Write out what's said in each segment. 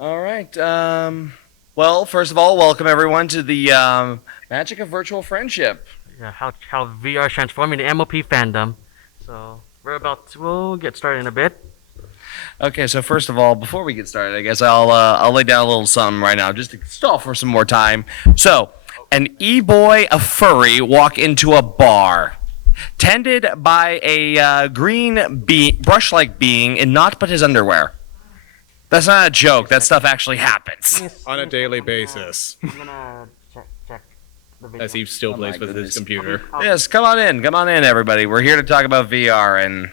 All right. Well, first of all, welcome everyone to the magic of virtual friendship. Yeah, how VR is transforming the MLP fandom. So we'll get started in a bit. Okay, so first of all, before we get started, I guess I'll lay down a little something right now just to stall for some more time. So, an e-boy, a furry, walk into a bar, tended by a green brush-like being in naught but his underwear. That's not a joke. That stuff actually happens. On a daily basis, I'm gonna check the video. as he still Oh plays my with his goodness. computer. Yes, come on in, everybody. We're here to talk about VR and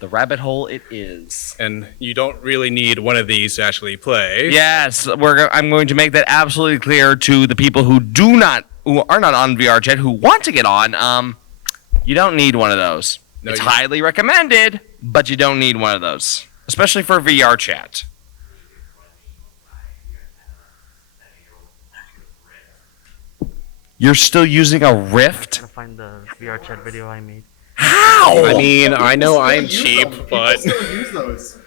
the rabbit hole it is. And you don't really need one of these to actually play. Yes, I'm going to make that absolutely clear to the people who are not on VR chat, who want to get on. You don't need one of those. No, it's you- highly recommended, but you don't need one of those, especially for VR chat. You're still using a Rift? I'm gonna find the VR chat video I made. How? I mean, I know People I'm still cheap, use them. but People still use those.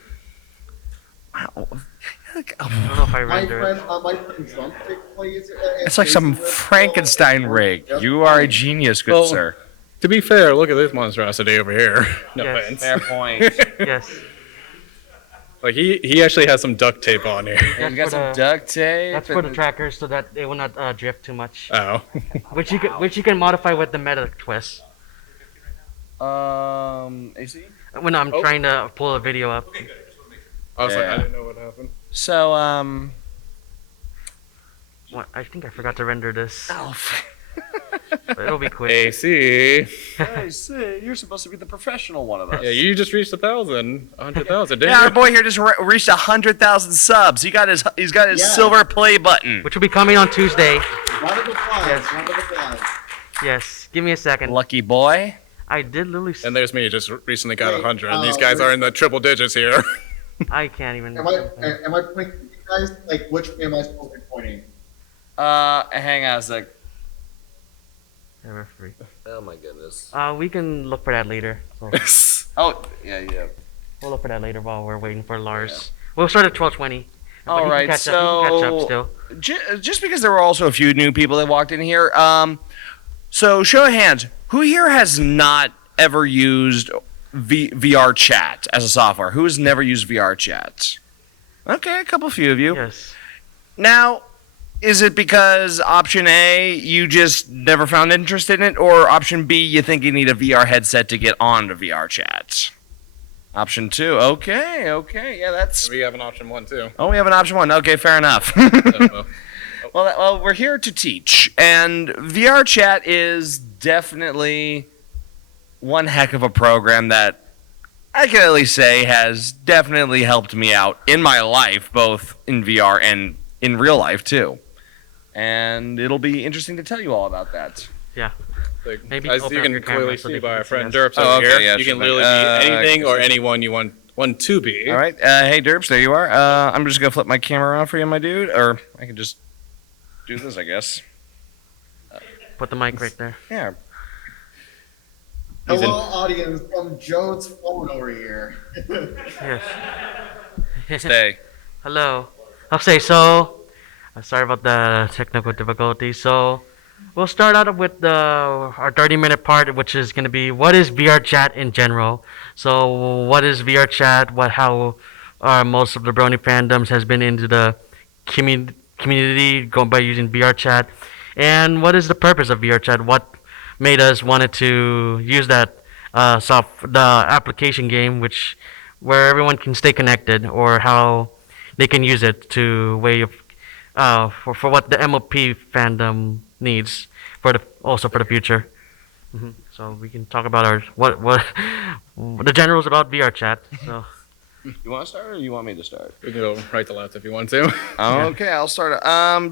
I don't know if I My render friend, it. my friend Drumstick plays. It's like some Frankenstein rig. You are a genius, good Well, sir. to be fair, look at this monstrosity over here. No Yes. offense. Fair point. Yes. Like he actually has some duct tape on here. And you got for some the- duct tape. That's for the and- trackers so that they will not drift too much. Oh. Which you can modify with the meta twist. AC? When I'm Oh. trying to pull a video up. I was like, Yeah. I didn't know what happened. So, What, I think I forgot to render this. Alf. But it'll be quick. AC. AC, you're supposed to be the professional one of us. Yeah, you just reached 100,000, didn't Yeah, our you? boy here just reached 100,000 subs. He's got his Yeah. silver play button. Which will be coming on Tuesday. Round of applause. Yes. Round of applause. Yes. Give me a second. Lucky boy. I did literally. And there's me, just recently got Wait, 100. These guys are in the triple digits here. I can't even. Am I pointing to you guys? Like, which way am I supposed to be pointing? Hang on a sec. Everfree. Oh my goodness. We can look for that later. So Oh, yeah. we'll look for that later while we're waiting for Lars. We'll start at 12:20. But All he can right, catch up. He can catch up so still. just because there were also a few new people that walked in here, so show of hands, who here has not ever used VR chat as a software? Who has never used VR chat? Okay, a couple few of you. Yes. Now, is it because option A, you just never found interest in it, or option B, you think you need a VR headset to get on to VR chat? Option 2, okay, yeah, that's... We have an option 1 too. Oh, we have an option 1, okay, fair enough. So, Well, we're here to teach, and VR chat is definitely one heck of a program that I can at least say has definitely helped me out in my life, both in VR and in real life too. And it'll be interesting to tell you all about that. like, Maybe as open you up can your camera clearly so see they by can our see friend us. Derps Oh, over okay, here, yeah, you sure, can mate. literally be anything or anyone you want to be. All right, hey Derps, there you are. I'm just gonna flip my camera around for you, my dude, or I can just do this, I guess. Put the mic right there. Yeah. He's in- Hello, audience, from Joe's phone over here. Yes. Stay. Hello. I'll say so. Sorry about the technical difficulties. So we'll start out with our 30-minute part, which is going to be what is VR chat in general. So what is VR chat? How most of the Brony fandoms has been into the community going by using VR chat, and what is the purpose of VR chat? What made us wanted to use that the application game, where everyone can stay connected, or how they can use it to way of for what the MLP fandom needs also for the future. So we can talk about our what the generals about VR chat. So You want to start, or you want me to start? We can go right to left if you want to. Okay, I'll start.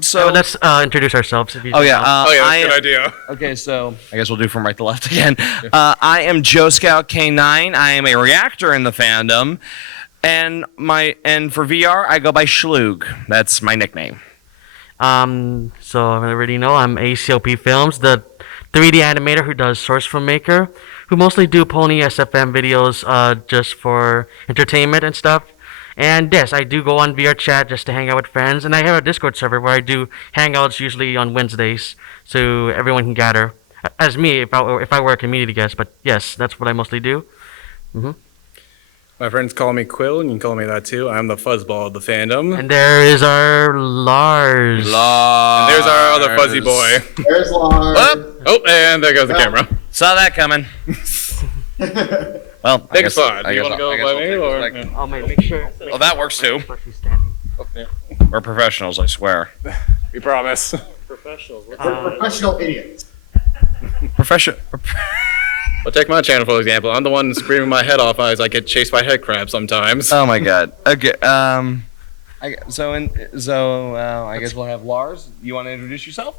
so let's introduce ourselves. If you Oh yeah. Oh yeah, I, that's a good idea. Okay, so I guess we'll do from right to left again. I am Joe Scout K9. I am a reactor in the fandom, and for VR I go by Schlug. That's my nickname. So I already know I'm ACOP Films, the 3D animator who does Source Filmmaker, who mostly do Pony SFM videos just for entertainment and stuff. And yes, I do go on VR chat just to hang out with friends, and I have a Discord server where I do hangouts usually on Wednesdays, so everyone can gather. As me, if I were a community guest, but yes, that's what I mostly do. My friends call me Quill, and you can call me that too. I'm the fuzzball of the fandom. And there is our Lars. And there's our other fuzzy boy. There's Lars. Oh, and there goes the camera. Saw that coming. Well, Take a spot. Do you want to go by me or? Yeah. Oh, make sure. Well, that works too. She's standing. We're professionals, I swear. We promise. We're professional idiots. Professional. Well, take my channel for example. I'm the one screaming my head off as I get chased by head crabs sometimes. Oh my god. Okay. I guess we'll have Lars. You want to introduce yourself?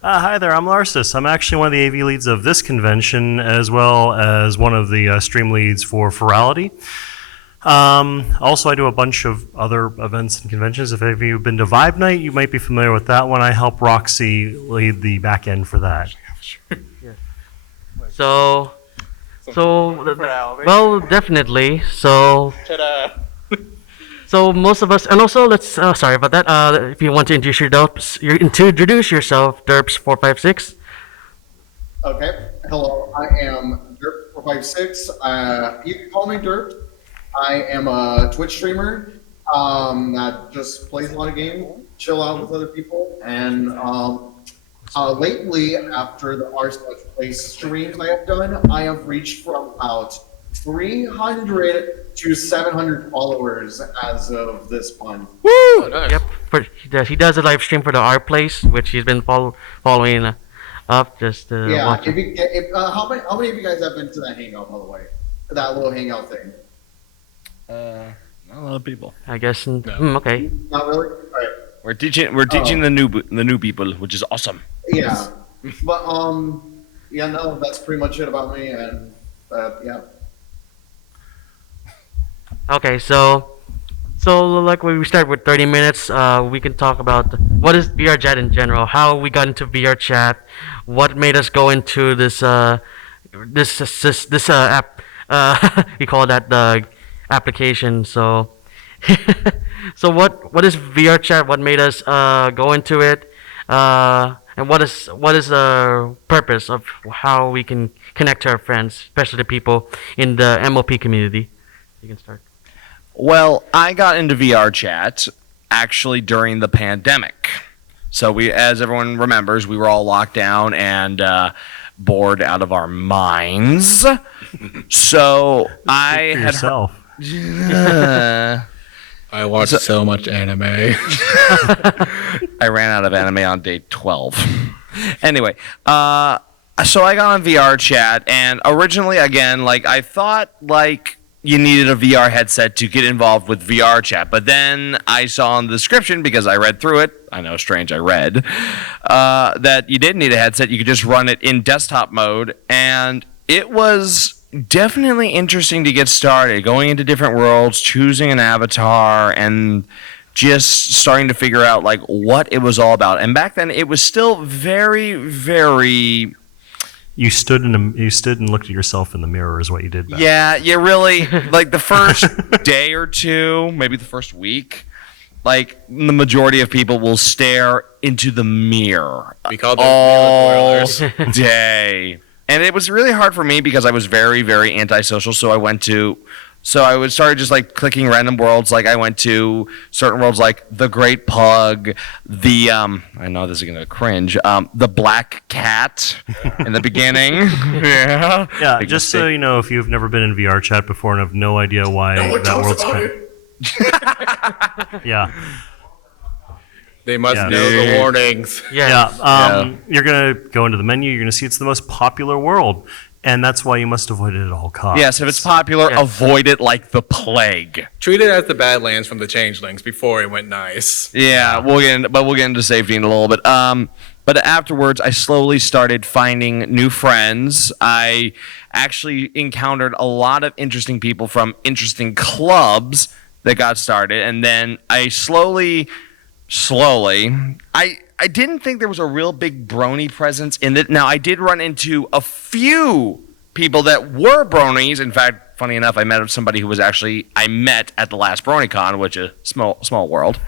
Hi there, I'm Larscis. I'm actually one of the AV leads of this convention, as well as one of the stream leads for Virality. Also, I do a bunch of other events and conventions. If any of you have been to Vibe Night, you might be familiar with that one. I help Roxy lead the back end for that. Well, definitely. So most of us, and also let's. Sorry about that. If you want to introduce yourself, Derps456. Okay. Hello, I am Derp456. You can call me Derp. I am a Twitch streamer that just plays a lot of games, chill out with other people, and lately, after the r/play streams I have done, I have reached from about 300 to 700 followers as of this month. Woo! Oh, nice. Yep. He does a live stream for the R Place, which he's been following up. Just Yeah. watching. How many of you guys have been to that hangout, by the way? That little hangout thing. Not a lot of people. I guess. No. Okay. Not really. All right. We're teaching the new people, which is awesome. Yeah. But yeah, no, that's pretty much it about me, and yeah. Okay. So like we start with 30 minutes. We can talk about what is VR chat in general, how we got into VR chat, what made us go into this app. We call that the application. So what is VR chat? What made us go into it? And what is the purpose of how we can connect to our friends, especially the people in the MLP community? You can start. Well, I got into VR chat actually during the pandemic. So as everyone remembers, we were all locked down and bored out of our minds. So I For had yourself. I watched so much anime. I ran out of anime on day 12. Anyway, so I got on VR chat, and originally, again, like I thought, like you needed a VR headset to get involved with VR chat, but then I saw in the description, because I read through it, I know, strange, I read, that you didn't need a headset, you could just run it in desktop mode, and it was definitely interesting to get started, going into different worlds, choosing an avatar, and just starting to figure out like what it was all about. And back then, it was still very, very. You stood and looked at yourself in the mirror is what you did back. Yeah, you really like the first day or two, maybe the first week. Like the majority of people will stare into the mirror We called them all mirror spoilers. day. And it was really hard for me because I was very, very antisocial. So I would start just like clicking random worlds. Like I went to certain worlds like the Great Pug, the I know this is gonna cringe, the Black Cat in the beginning. Yeah. Yeah, Like, just so you know, if you've never been in VR chat before and have no idea why that world's yeah. They must Yeah. know the warnings. Yes. You're gonna go into the menu. You're gonna see it's the most popular world, and that's why you must avoid it at all costs. Yes, if it's popular, Yes. avoid it like the plague. Treat it as the Badlands from the Changelings before it went nice. Yeah, we'll get into safety in a little bit. But afterwards, I slowly started finding new friends. I actually encountered a lot of interesting people from interesting clubs that got started, and then I slowly, I didn't think there was a real big brony presence in it. Now, I did run into a few people that were bronies, in fact, funny enough, I met somebody who was actually I met at the last BronyCon, which is small world.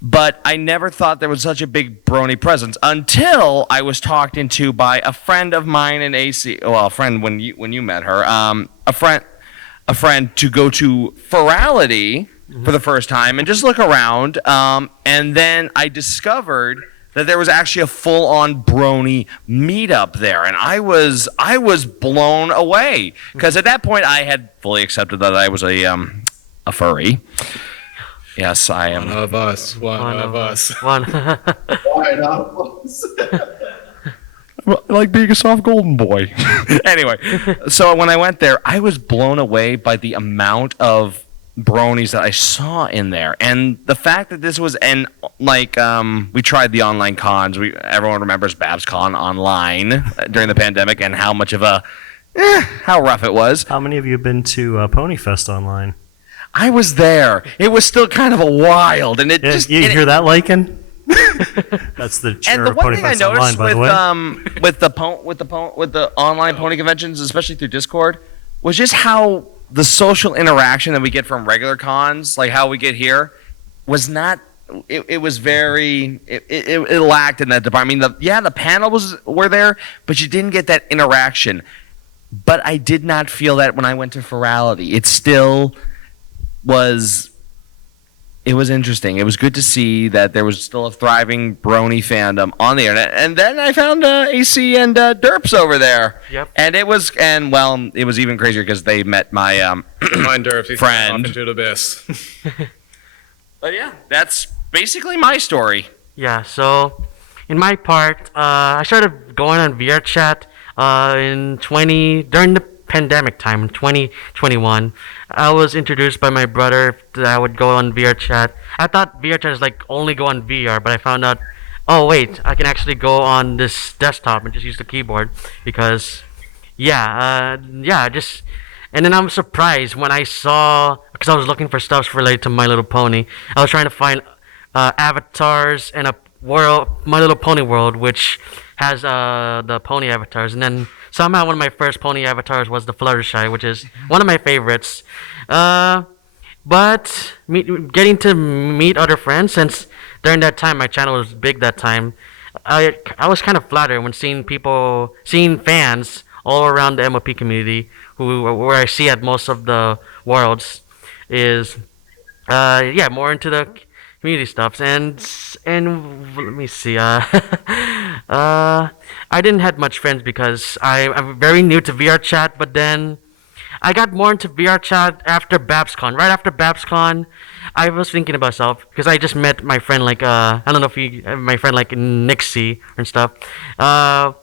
But I never thought there was such a big brony presence until I was talked into by a friend of mine in AC. Well, a friend when you met her, a friend to go to Ferality for the first time and just look around. And then I discovered that there was actually a full-on brony meetup there, and I was blown away because at that point I had fully accepted that I was a furry. Yes, I am. One of us. Why Why not? I like being a soft golden boy. Anyway, so when I went there, I was blown away by the amount of bronies that I saw in there, and the fact that this was we tried the online cons. Everyone remembers BabsCon online during the pandemic and how much of a how rough it was. How many of you have been to Ponyfest online? I was there. It was still kind of a wild, and it just You hear that, Lycan? That's the chair And the of one thing I Ponyfest online, noticed by the way. with the online pony conventions, especially through Discord, was just how the social interaction that we get from regular cons, like how we get here, was not. It was very. It lacked in that department. I mean, the panels were there, but you didn't get that interaction. But I did not feel that when I went to Ferality. It still was. It was interesting. It was good to see that there was still a thriving brony fandom on the internet. And then I found AC and Derps over there. Yep. And it was even crazier because they met my Mine Derps. He's friend. off into the abyss. But yeah, that's basically my story. Yeah, so in my part, I started going on VR chat during the pandemic time in 2021. I was introduced by my brother that I would go on VR chat. I thought VR chat is like only go on VR, but I found out, oh wait, I can actually go on this desktop and just use the keyboard because, and then I'm surprised when I saw, because I was looking for stuff related to My Little Pony. I was trying to find avatars in a world, My Little Pony world, which has the pony avatars, and then somehow one of my first pony avatars was the Fluttershy, which is one of my favorites. But getting to meet other friends, since during that time my channel was big that time, I was kind of flattered when seeing fans all around the MLP community, where I see at most of the worlds, is more into the community stuff. And let me see. I didn't have much friends because I'm very new to VR chat, but then I got more into VR chat after BabsCon. Right after BabsCon, I was thinking about myself because I just met my friend I don't know if my friend like Nixie and stuff. That's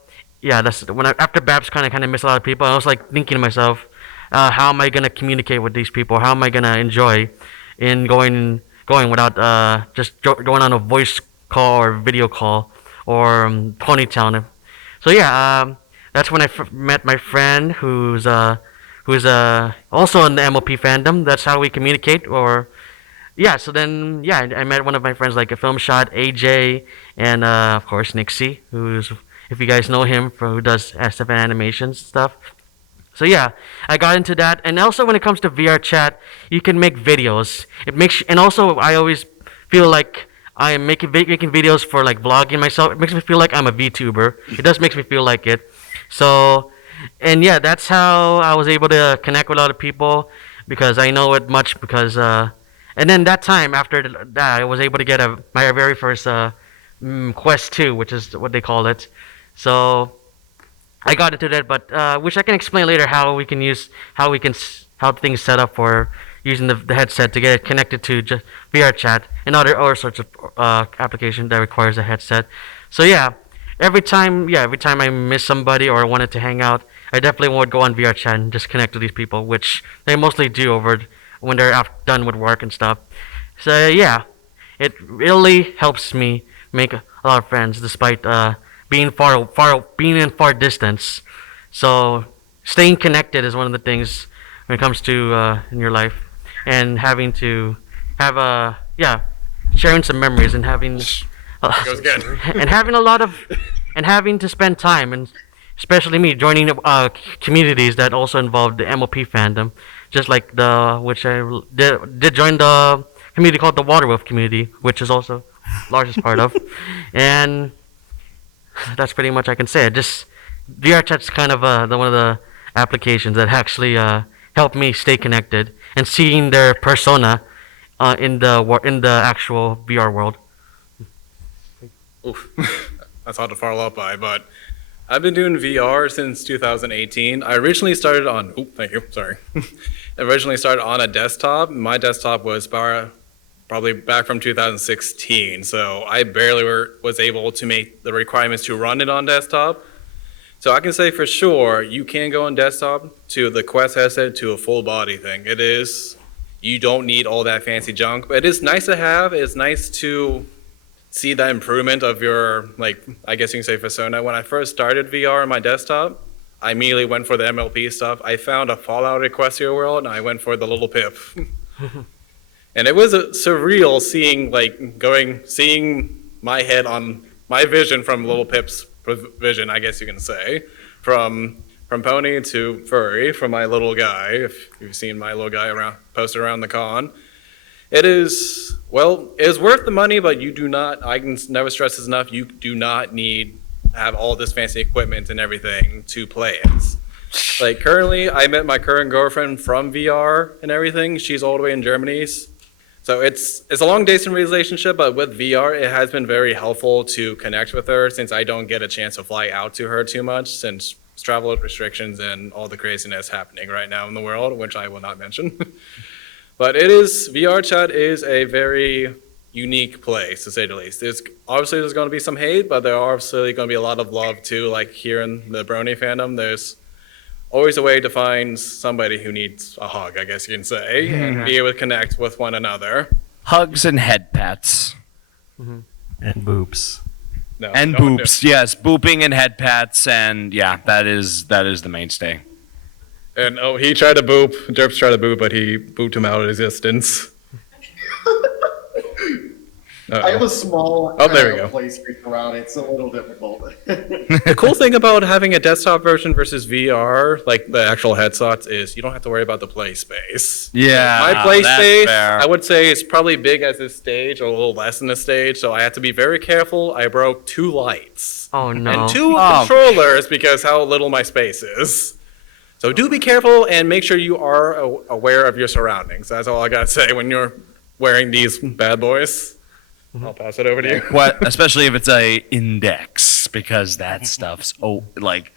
after BabsCon I kind of missed a lot of people. I was like thinking to myself, how am I gonna communicate with these people? How am I gonna enjoy in going without just going on a voice call or video call or Ponytown. So that's when I met my friend who's also in the MLP fandom. That's how we communicate. So then I met one of my friends like a film shot, AJ, and of course Nixie, who's, if you guys know him, who does SF animation stuff. So I got into that, and also when it comes to VR chat, you can make videos. And also I always feel like I am making videos for like vlogging myself. It makes me feel like I'm a VTuber. It does makes me feel like it. So, and that's how I was able to connect with a lot of people because I know it much because and then that time after that I was able to get my very first Quest 2, which is what they call it. So I got into that, but which I can explain later how things set up for using the headset to get it connected to just VR chat and other sorts of application that requires a headset. So every time I miss somebody or wanted to hang out, I definitely would go on VR chat and just connect with these people, which they mostly do when they're done with work and stuff. So it really helps me make a lot of friends despite being in far distance. So staying connected is one of the things when it comes to in your life, and having to have sharing some memories and having Goes again. and having to spend time and especially me joining communities that also involve the MLP fandom, just like the which I did join the community called the Waterwolf community, which is also Lars is part of, and that's pretty much I can say. Just VR chat's kind of one of the applications that actually helped me stay connected and seeing their persona in the actual VR world. Oof. That's hard to follow up by, but I've been doing VR since 2018. I originally started on, thank you, sorry. I originally started on a desktop. My desktop was probably back from 2016, so I barely was able to make the requirements to run it on desktop. So I can say for sure, you can go on desktop to the Quest headset to a full body thing. You don't need all that fancy junk, but it is nice to have. It's nice to see that improvement of your, like, I guess you can say persona. When I first started VR on my desktop, I immediately went for the MLP stuff. I found a Fallout Equestria world, and I went for the little Pip. And it was surreal seeing my head on my vision from little Pip's vision, I guess you can say, from pony to furry, from my little guy. If you've seen my little guy posted around the con, it is worth the money, but you do not. I can never stress this enough. You do not need to have all this fancy equipment and everything to play it. Like currently, I met my current girlfriend from VR and everything. She's all the way in Germany. So it's a long distance relationship, but with VR, it has been very helpful to connect with her since I don't get a chance to fly out to her too much since travel restrictions and all the craziness happening right now in the world, which I will not mention. But VR chat is a very unique place, to say the least. There's going to be some hate, but there are obviously going to be a lot of love too, like here in the Brony fandom. There's always a way to find somebody who needs a hug, I guess you can say, and be able to connect with one another. Hugs and head pats. And boops. No, And no one knew. boops, yes, booping and head pats, and yeah, that is the mainstay. And he tried to boop. Derps tried to boop, but he booped him out of existence. I have a small there we go. play space around. It's a little difficult. The cool thing about having a desktop version versus VR, like the actual headsets, is you don't have to worry about the play space. Yeah, My play that's space, fair. I would say, is probably big as this stage, or a little less than the stage, so I had to be very careful. I broke 2 lights. Oh no! And 2 Oh. controllers because how little my space is. So do be careful and make sure you are aware of your surroundings. That's all I gotta say when you're wearing these bad boys. I'll pass it over to you. What, especially if it's a index, because that stuff's like.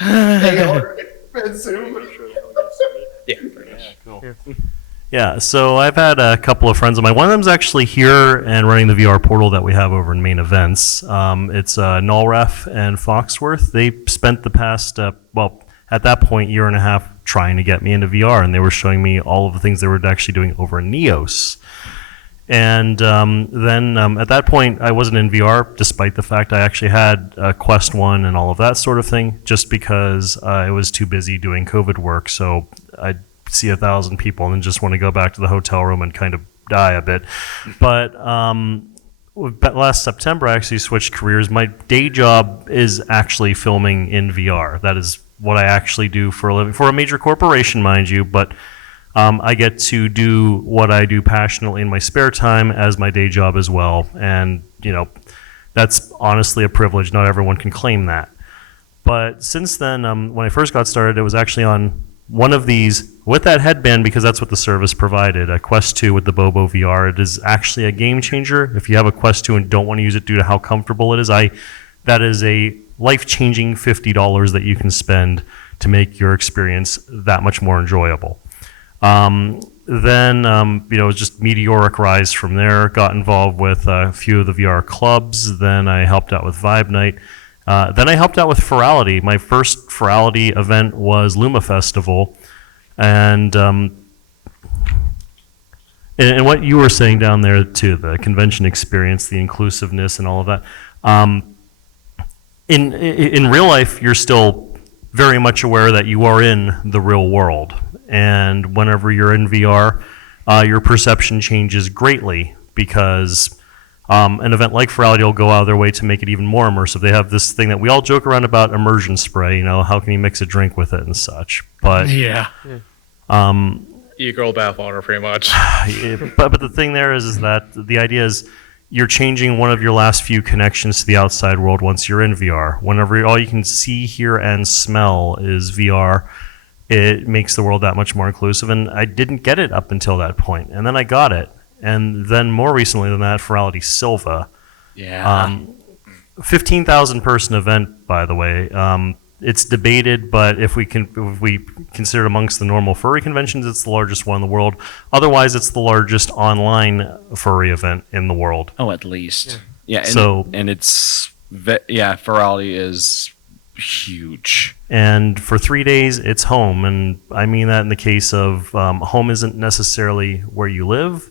They are expensive. Yeah, pretty much. Yeah, so I've had a couple of friends of mine. One of them's actually here and running the VR portal that we have over in main events. It's Nullref and Foxworth. They spent the past, at that point, year and a half trying to get me into VR, and they were showing me all of the things they were actually doing over in Neos. And then at that point, I wasn't in VR, despite the fact I actually had Quest 1 and all of that sort of thing, just because I was too busy doing COVID work. So I'd see 1,000 people and then just want to go back to the hotel room and kind of die a bit. But last September, I actually switched careers. My day job is actually filming in VR. That is what I actually do for a living, for a major corporation, mind you, but I get to do what I do passionately in my spare time as my day job as well. And, that's honestly a privilege. Not everyone can claim that. But since then, when I first got started, it was actually on one of these with that headband, because that's what the service provided, a Quest 2 with the Bobo VR. It is actually a game changer. If you have a Quest 2 and don't want to use it due to how comfortable it is, that is a life-changing $50 that you can spend to make your experience that much more enjoyable. Then, it was just meteoric rise from there. Got involved with a few of the VR clubs. Then I helped out with Vibe Night. Then I helped out with Ferality. My first Ferality event was Luma Festival. And what you were saying down there too, the convention experience, the inclusiveness and all of that. In real life, you're still very much aware that you are in the real world. And whenever you're in VR, your perception changes greatly because An event like Ferality will go out of their way to make it even more immersive. They have this thing that we all joke around about, immersion spray. You know, how can you mix a drink with it and such? But Yeah. E-girl bathwater, pretty much. but the thing there is that the idea is you're changing one of your last few connections to the outside world once you're in VR. Whenever all you can see, hear, and smell is VR, it makes the world that much more inclusive. And I didn't get it up until that point, and then I got it. And then more recently than that, Ferality Silva. Yeah. 15,000 person event, by the way. It's debated, but if we consider it amongst the normal furry conventions, it's the largest one in the world. Otherwise, it's the largest online furry event in the world. Oh, at least. Yeah. And it's Ferality is huge. And for 3 days, it's home. And I mean that in the case of home isn't necessarily where you live.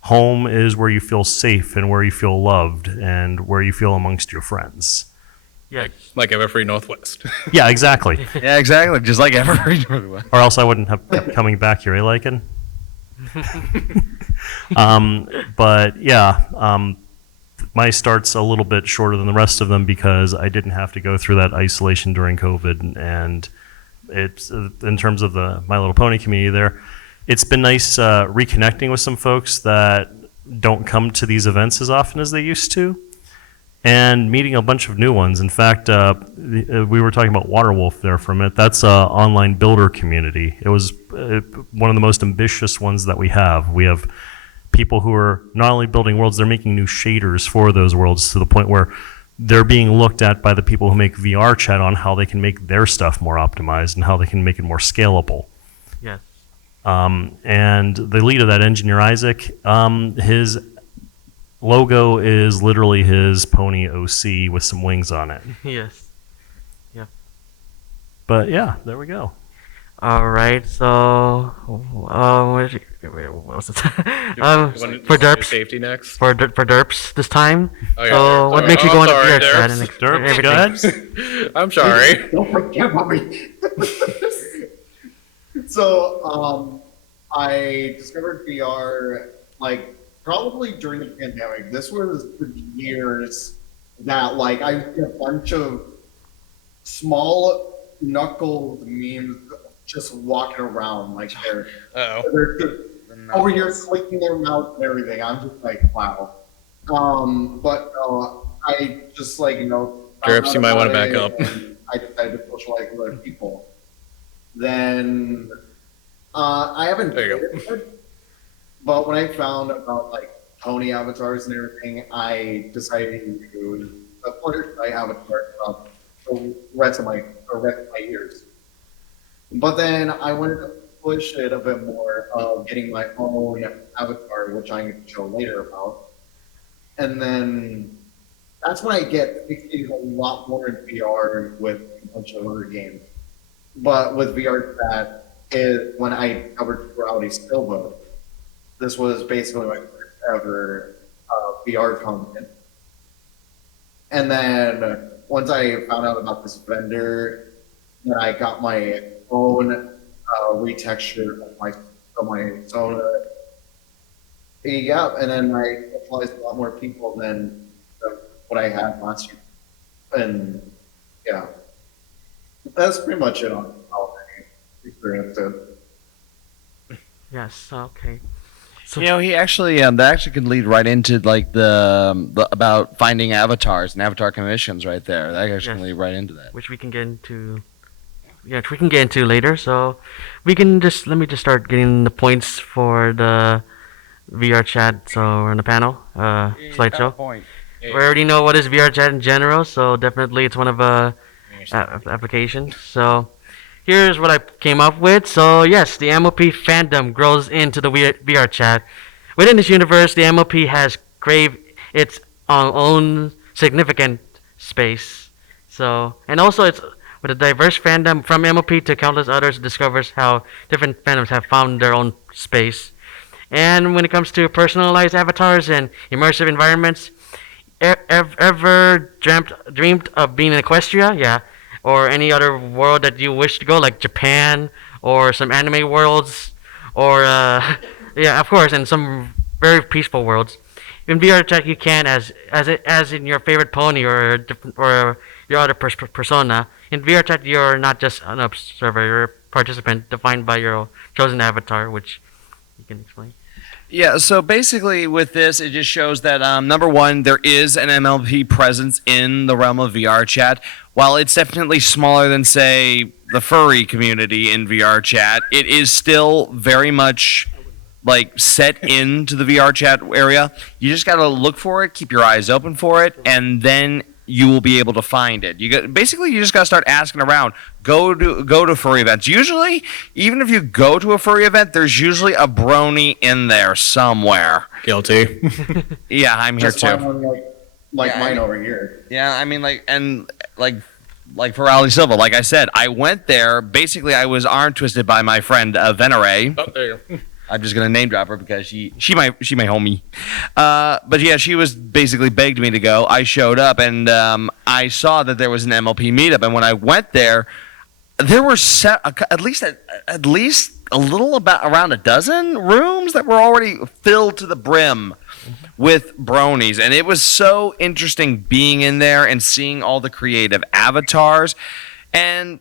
Home is where you feel safe and where you feel loved and where you feel amongst your friends. Yeah. Like Everfree Northwest. Yeah, exactly. Yeah, exactly. Just like Everfree. Or else I wouldn't have kept coming back here, eh, Lycan? But yeah, my start's a little bit shorter than the rest of them because I didn't have to go through that isolation during COVID. And it's in terms of the My Little Pony community there, it's been nice reconnecting with some folks that don't come to these events as often as they used to, and meeting a bunch of new ones. In fact, we were talking about Waterwolf there for a minute. That's an online builder community. It was one of the most ambitious ones that we have. We have people who are not only building worlds, they're making new shaders for those worlds to the point where they're being looked at by the people who make VR chat on how they can make their stuff more optimized and how they can make it more scalable. Yes. And the lead of that, Engineer Isaac, his logo is literally his pony OC with some wings on it. Yes. Yeah. But yeah, there we go. All right. So, what was it? For derps. Safety next. For derps this time. Oh, yeah, So, derps. what Oh, makes you I'm go into sorry, VR chat derps. and Derps, go everything? ahead. I'm sorry. Don't forget about me. So, I discovered VR like probably during the pandemic. This was the years that like I did a bunch of small knuckled memes just walking around like they're just over here clicking their mouth and everything. I'm just like, wow. But I just like Derps, you might want to about back up. it, and I decided to socialize with other people. Then I haven't There you played it yet, but when I found about like pony avatars and everything, I decided to flutter my avatar the rest of my years. But then I wanted to push it a bit more of getting my own avatar, which I'm going to show later about. And then that's when I get fixated a lot more in VR with a bunch of other games. But with VR chat, is when I covered Ferality Silva. This was basically my first ever VR content. And then once I found out about this vendor, then I got my own retexture of my Sona. Yeah, and then I applied to a lot more people than what I had last year. And yeah, that's pretty much it on how I experienced it. Yes. Okay. So, He actually that actually could lead right into like the about finding avatars and avatar commissions right there. That actually can Yes. lead right into that. which we can get into. Yeah, which we can get into later. So, let me just start getting the points for the VR chat. So we're in the panel slideshow. We already know what is VR chat in general, so definitely it's one of applications. So here's what I came up with. So yes, the MLP fandom grows into the VR chat. Within this universe, the MLP has craved its own significant space. So, and also it's with a diverse fandom from MLP to countless others, it discovers how different fandoms have found their own space. And when it comes to personalized avatars and immersive environments, ever dreamed of being in Equestria? Yeah. Or any other world that you wish to go, like Japan or some anime worlds, or yeah, of course, and some very peaceful worlds. in VR chat you can as in your favorite pony or different or your other persona. In VR chat you're not just an observer, you're a participant defined by your chosen avatar, which you can explain. Yeah, so basically with this, it just shows that number one, there is an MLP presence in the realm of VR chat. While it's definitely smaller than, say, the furry community in VR chat, it is still very much like set into the VR chat area. You just got to look for it, keep your eyes open for it, and then you will be able to find it. Basically you just got to start asking around. Go to furry events. Usually, even if you go to a furry event, there's usually a brony in there somewhere. Guilty. Yeah, I'm here Just find too. one like Yeah, mine over here. Yeah, I mean like for Ali Silva, like I said, I went there. Basically, I was arm twisted by my friend Venere. Oh, there you go. I'm just gonna name drop her because she my homie. But yeah, she was basically begged me to go. I showed up and I saw that there was an MLP meetup, and when I went there, there were at least a little about around a dozen rooms that were already filled to the brim with bronies, and it was so interesting being in there and seeing all the creative avatars. And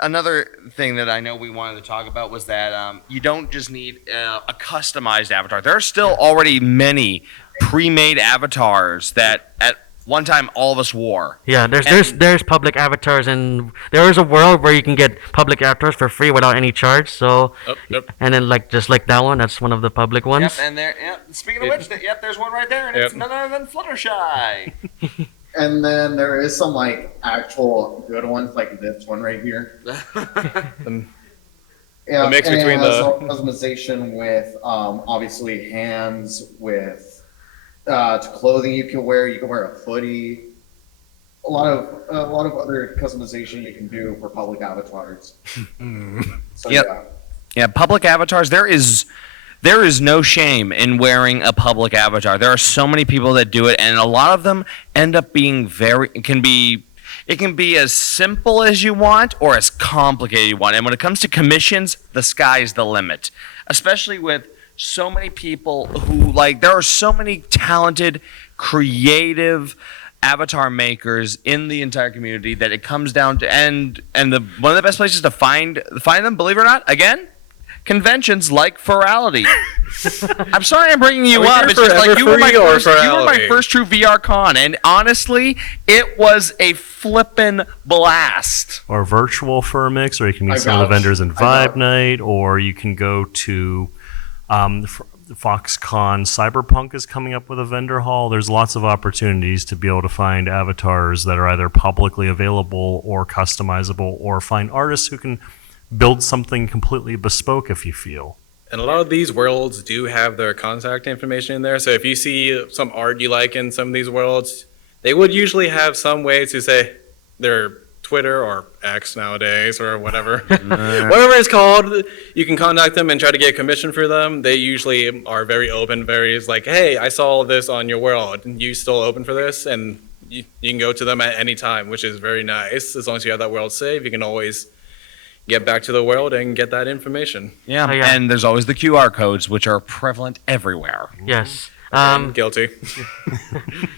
another thing that I know we wanted to talk about was that you don't just need a customized avatar. There are still already many pre-made avatars that at one time all of us wore. Yeah, there's public avatars, and there is a world where you can get public avatars for free without any charge. So, Oh, yep. and then just like that one, that's one of the public ones. Yep, and there. Yep. Speaking of which, there's one right there, and it's Yep. none other than Fluttershy. And then there is some like actual good ones, like this one right here. Yeah, mix and between it has the- all customization with obviously hands, with to clothing you can wear. You can wear a hoodie. A lot of other customization you can do for public avatars. So Yep. yeah. Yeah, public avatars. There is no shame in wearing a public avatar. There are so many people that do it, and a lot of them end up being it can be as simple as you want or as complicated you want. And when it comes to commissions, the sky's the limit. Especially with so many people who there are so many talented, creative avatar makers in the entire community that it comes down to one of the best places to find them, believe it or not, again, conventions like Ferality. I'm sorry I'm bringing you Are we up. here It's for just like you were my Everfree or first Ferality? true VR con, and honestly, it was a flippin' blast. Or virtual Furmix, or you can meet I some of the vouch. vendors in I vouch. Vibe Night, or you can go to Foxconn. Cyberpunk is coming up with a vendor hall. There's lots of opportunities to be able to find avatars that are either publicly available or customizable, or find artists who can build something completely bespoke if you feel. And a lot of these worlds do have their contact information in there. So if you see some art you like in some of these worlds, they would usually have some way to say their Twitter or X nowadays or whatever. Whatever it's called, you can contact them and try to get a commission for them. They usually are very open, very like, hey, I saw this on your world. You still open for this? And you can go to them at any time, which is very nice. As long as you have that world saved, you can always get back to the world and get that information. Yeah, Oh, yeah. and there's always the QR codes, which are prevalent everywhere. Yes. Guilty.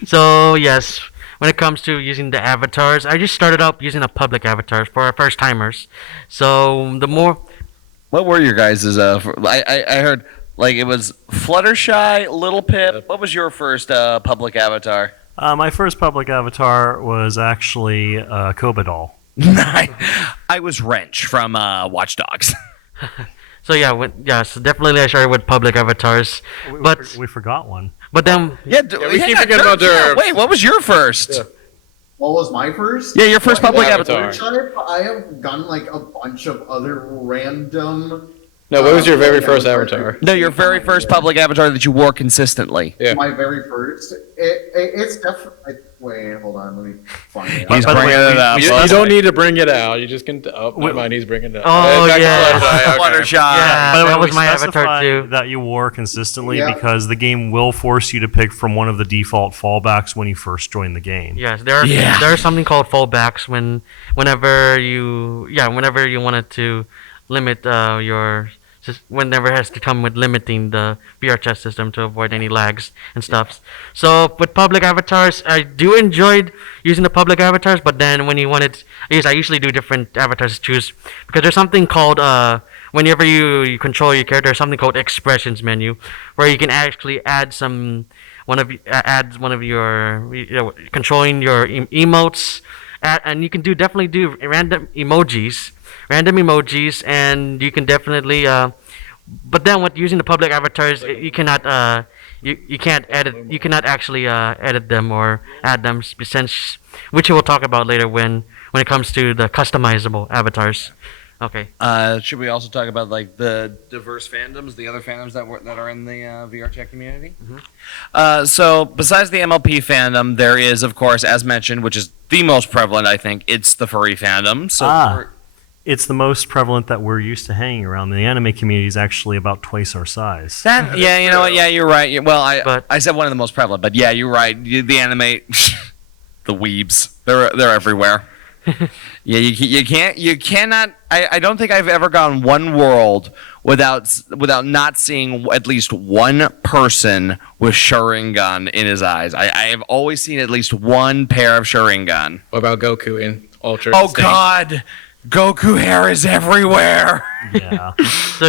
So yes, when it comes to using the avatars, I just started out using a public avatar for our first timers. So the more What were your guys'? I heard it was Fluttershy, Little Pip. What was your first public avatar? My first public avatar was actually Koba doll. I was Wrench from Watch Dogs. so definitely I started with public avatars. But We forgot one. then we keep forgetting about Derp. Wait, what was your first? Yeah. What was my first? Yeah, your first public avatar. I have done like a bunch of other random. No, what was your very public first avatars. avatar? No, your very first public avatar that you wore consistently. Yeah. My very first. It's definitely. Wait, hold on. Let me find it. He's By the way, bringing it up. You don't need to bring it out. You just can. Oh, Wait. never mind. He's bringing it out. Oh, Back to yeah. Fluttershy, okay. Fluttershy. Yeah. By the way, that was we my avatar specify too. that you wore consistently Yeah. because the game will force you to pick from one of the default fallbacks when you first join the game. yes, Yeah. there's something called fallbacks whenever you wanted to limit your whenever it has to come with limiting the VR chat system to avoid any lags and stuff. So with public avatars, I do enjoy using the public avatars, but then when you wanted, I usually do different avatars to choose because there's something called whenever you control your character, there's something called expressions menu, where you can actually add add one of your controlling your emotes, and you can definitely do random emojis, and you can definitely. But then, with using the public avatars, you cannot you can't actually edit them or add them, since which we will talk about later when it comes to the customizable avatars. Okay. Should we also talk about like the diverse fandoms, the other fandoms that are in the VR chat community? So besides the MLP fandom, there is, of course, as mentioned, which is the most prevalent, I think, it's the furry fandom. So It's the most prevalent that we're used to hanging around. The anime community is actually about twice our size. yeah, you know what? Yeah, you're right. Well, But- I said one of the most prevalent, but yeah, you're right. The anime, the weebs, they're everywhere. Yeah, you cannot. I don't think I've ever gone one world without not seeing at least one person with Sharingan in his eyes. I have always seen at least one pair of Sharingan. What about Goku in Ultra Oh Instinct? God, Goku hair is everywhere. Yeah. So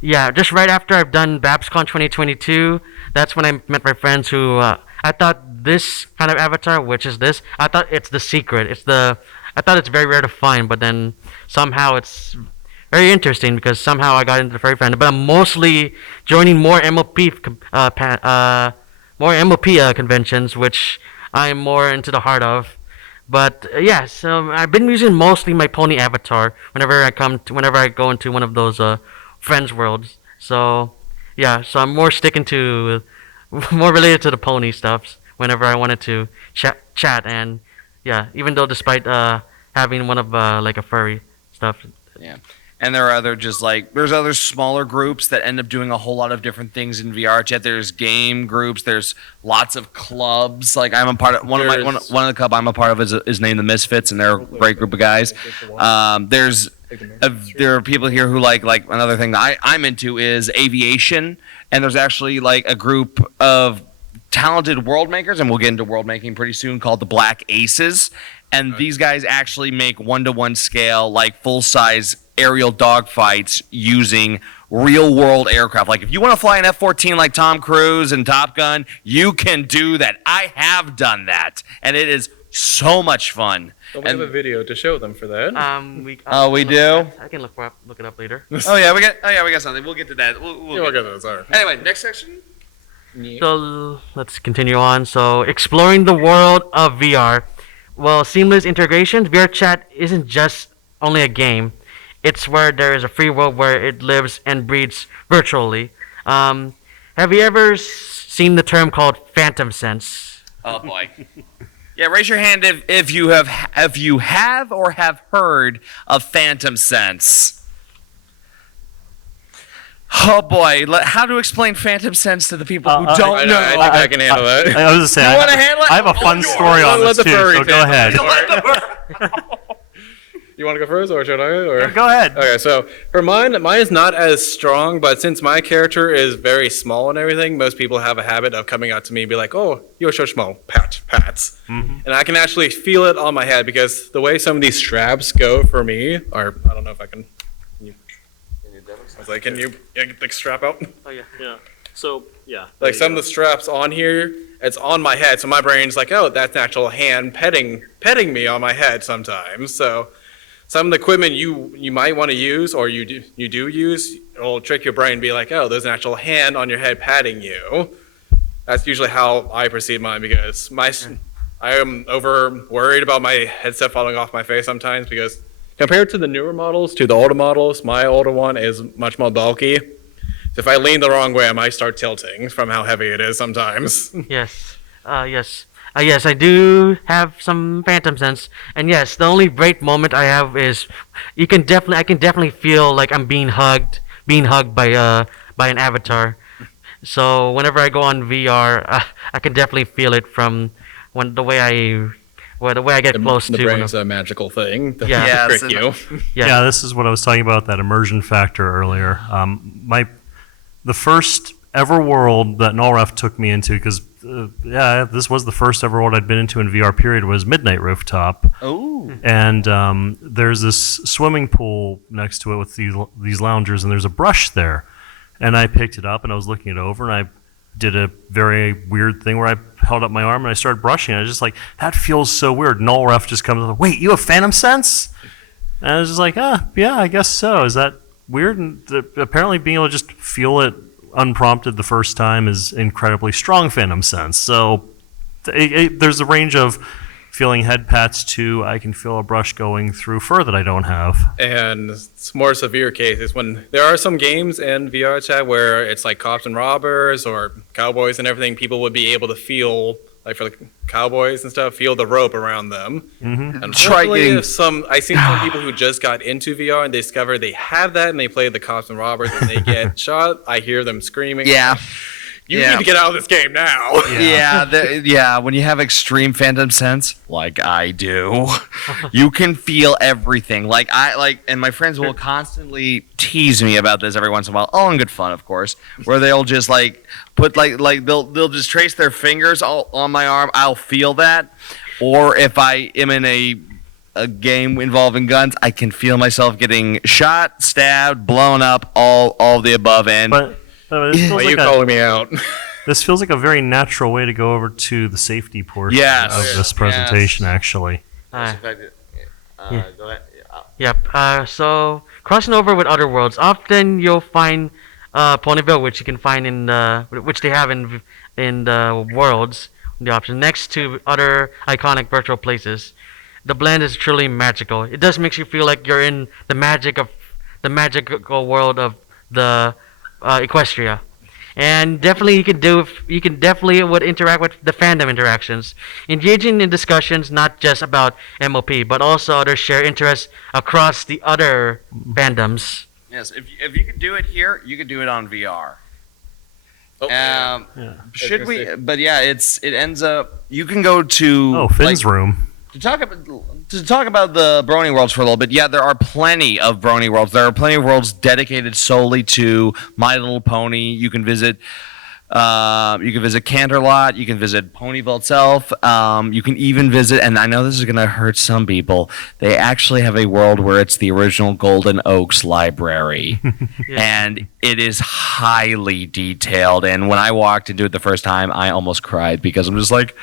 yeah, just right after I've done BabsCon 2022, that's when I met my friends who I thought this kind of avatar, which is this, I thought it's the secret. I thought it's very rare to find, but then somehow it's very interesting because somehow I got into the furry fandom. But I'm mostly joining more MLP conventions, which I'm more into the heart of. But yeah, so I've been using mostly my pony avatar whenever I go into one of those friends worlds. So yeah, so I'm more sticking to more related to the pony stuff whenever I wanted to chat, and yeah, even though despite having one of like a furry stuff. Yeah. And there are there's other smaller groups that end up doing a whole lot of different things in VR chat. There's game groups. There's lots of clubs. Like I'm a part of one of the club I'm a part of is named the Misfits, and they're a great group of guys. There are people here who like another thing that I'm into is aviation, and there's actually like a group of talented world makers, and we'll get into world making pretty soon, called the Black Aces. And these guys actually make 1-to-1 scale, like full-size aerial dogfights using real-world aircraft. Like if you want to fly an F-14 like Tom Cruise and Top Gun, you can do that. I have done that, and it is so much fun. Don't we have a video to show them for that? We do? I can look it up later. we got something. We'll get to that. We'll get those. All right. Anyway, next section. So let's continue on. So exploring the world of VR. Well, seamless integration. VR chat isn't just only a game. It's where there is a free world where it lives and breathes virtually. Have you ever seen the term called phantom sense? Oh boy. Yeah, raise your hand if you have or have heard of phantom sense. Oh boy, how to explain phantom sense to the people who don't know? I think I can handle that. I was just saying, You wanna handle it? I have a fun story on Let this the too, furry so go ahead. You want to go first, or should I? Or Go ahead. Okay, so for mine is not as strong, but since my character is very small and everything, most people have a habit of coming out to me and be like, "Oh, you're so small, pats," and I can actually feel it on my head because the way some of these straps go for me, or I don't know if I can. I was like, can you get the strap out? Oh yeah. Yeah. So, yeah. Like some of the straps on here, it's on my head, so my brain's like, "Oh, that's an actual hand petting me on my head sometimes." So some of the equipment you might want to use, or you do use, it'll trick your brain and be like, "Oh, there's an actual hand on your head patting you." That's usually how I perceive mine because I am over worried about my headset falling off my face sometimes because compared to the newer models, to the older models, my older one is much more bulky. So if I lean the wrong way, I might start tilting from how heavy it is sometimes. Yes. Yes, I do have some phantom sense, and yes, the only great moment I have is I can definitely feel like I'm being hugged by an avatar. So whenever I go on VR, I can definitely feel it from the way Well, the way I get close The to one brain's of, a magical thing to Yeah. Yes, trick you. yeah. This is what I was talking about, that immersion factor earlier. The first ever world that Nullref took me into, because this was the first ever world I'd been into in VR. Period, was Midnight Rooftop, Oh. and there's this swimming pool next to it with these loungers, and there's a brush there, and I picked it up and I was looking it over, and I did a very weird thing where I held up my arm and I started brushing. I was just like, that feels so weird. Nullref just comes up, wait, you have Phantom Sense? And I was just like, yeah, I guess so. Is that weird? And apparently being able to just feel it unprompted the first time is incredibly strong Phantom Sense. So there's a range of feeling head pats to I can feel a brush going through fur that I don't have. And it's more severe cases when there are some games in VR chat where it's like cops and robbers or cowboys and everything. People would be able to feel, like for the cowboys and stuff, feel the rope around them. Mm-hmm. Unfortunately, getting- I've seen some people who just got into VR and they discover they have that and they play the cops and robbers and they get shot. I hear them screaming. Yeah. You Yeah. need to get out of this game now. Yeah, when you have extreme phantom sense, like I do, you can feel everything. And my friends will constantly tease me about this every once in a while, all in good fun, of course, where they'll just put they'll just trace their fingers all on my arm. I'll feel that, or if I am in a game involving guns, I can feel myself getting shot, stabbed, blown up, all of the above, and. But this feels Why are like you calling me out? this feels like a very natural way to go over to the safety portion Yes. of this presentation, actually. Uh, Go ahead. Yep. So crossing over with other worlds, often you'll find Ponyville, which you can find which they have in the worlds, the option next to other iconic virtual places. The blend is truly magical. It does make you feel like you're in the magical world of the Equestria. And definitely you can definitely would interact with the fandom interactions, engaging in discussions not just about MLP but also other shared interests across the other fandoms. Yes, if you could do it here, you could do it on VR. Oh, Yeah. Should we? But yeah, it ends up. You can go to Finn's room. to talk about the Brony worlds for a little bit. Yeah, there are plenty of Brony worlds. There are plenty of worlds dedicated solely to My Little Pony. You can visit. You can visit Canterlot. You can visit Ponyville itself. You can even visit, and I know this is going to hurt some people. They actually have a world where it's the original Golden Oaks Library, and it is highly detailed. And when I walked into it the first time, I almost cried because I'm just like,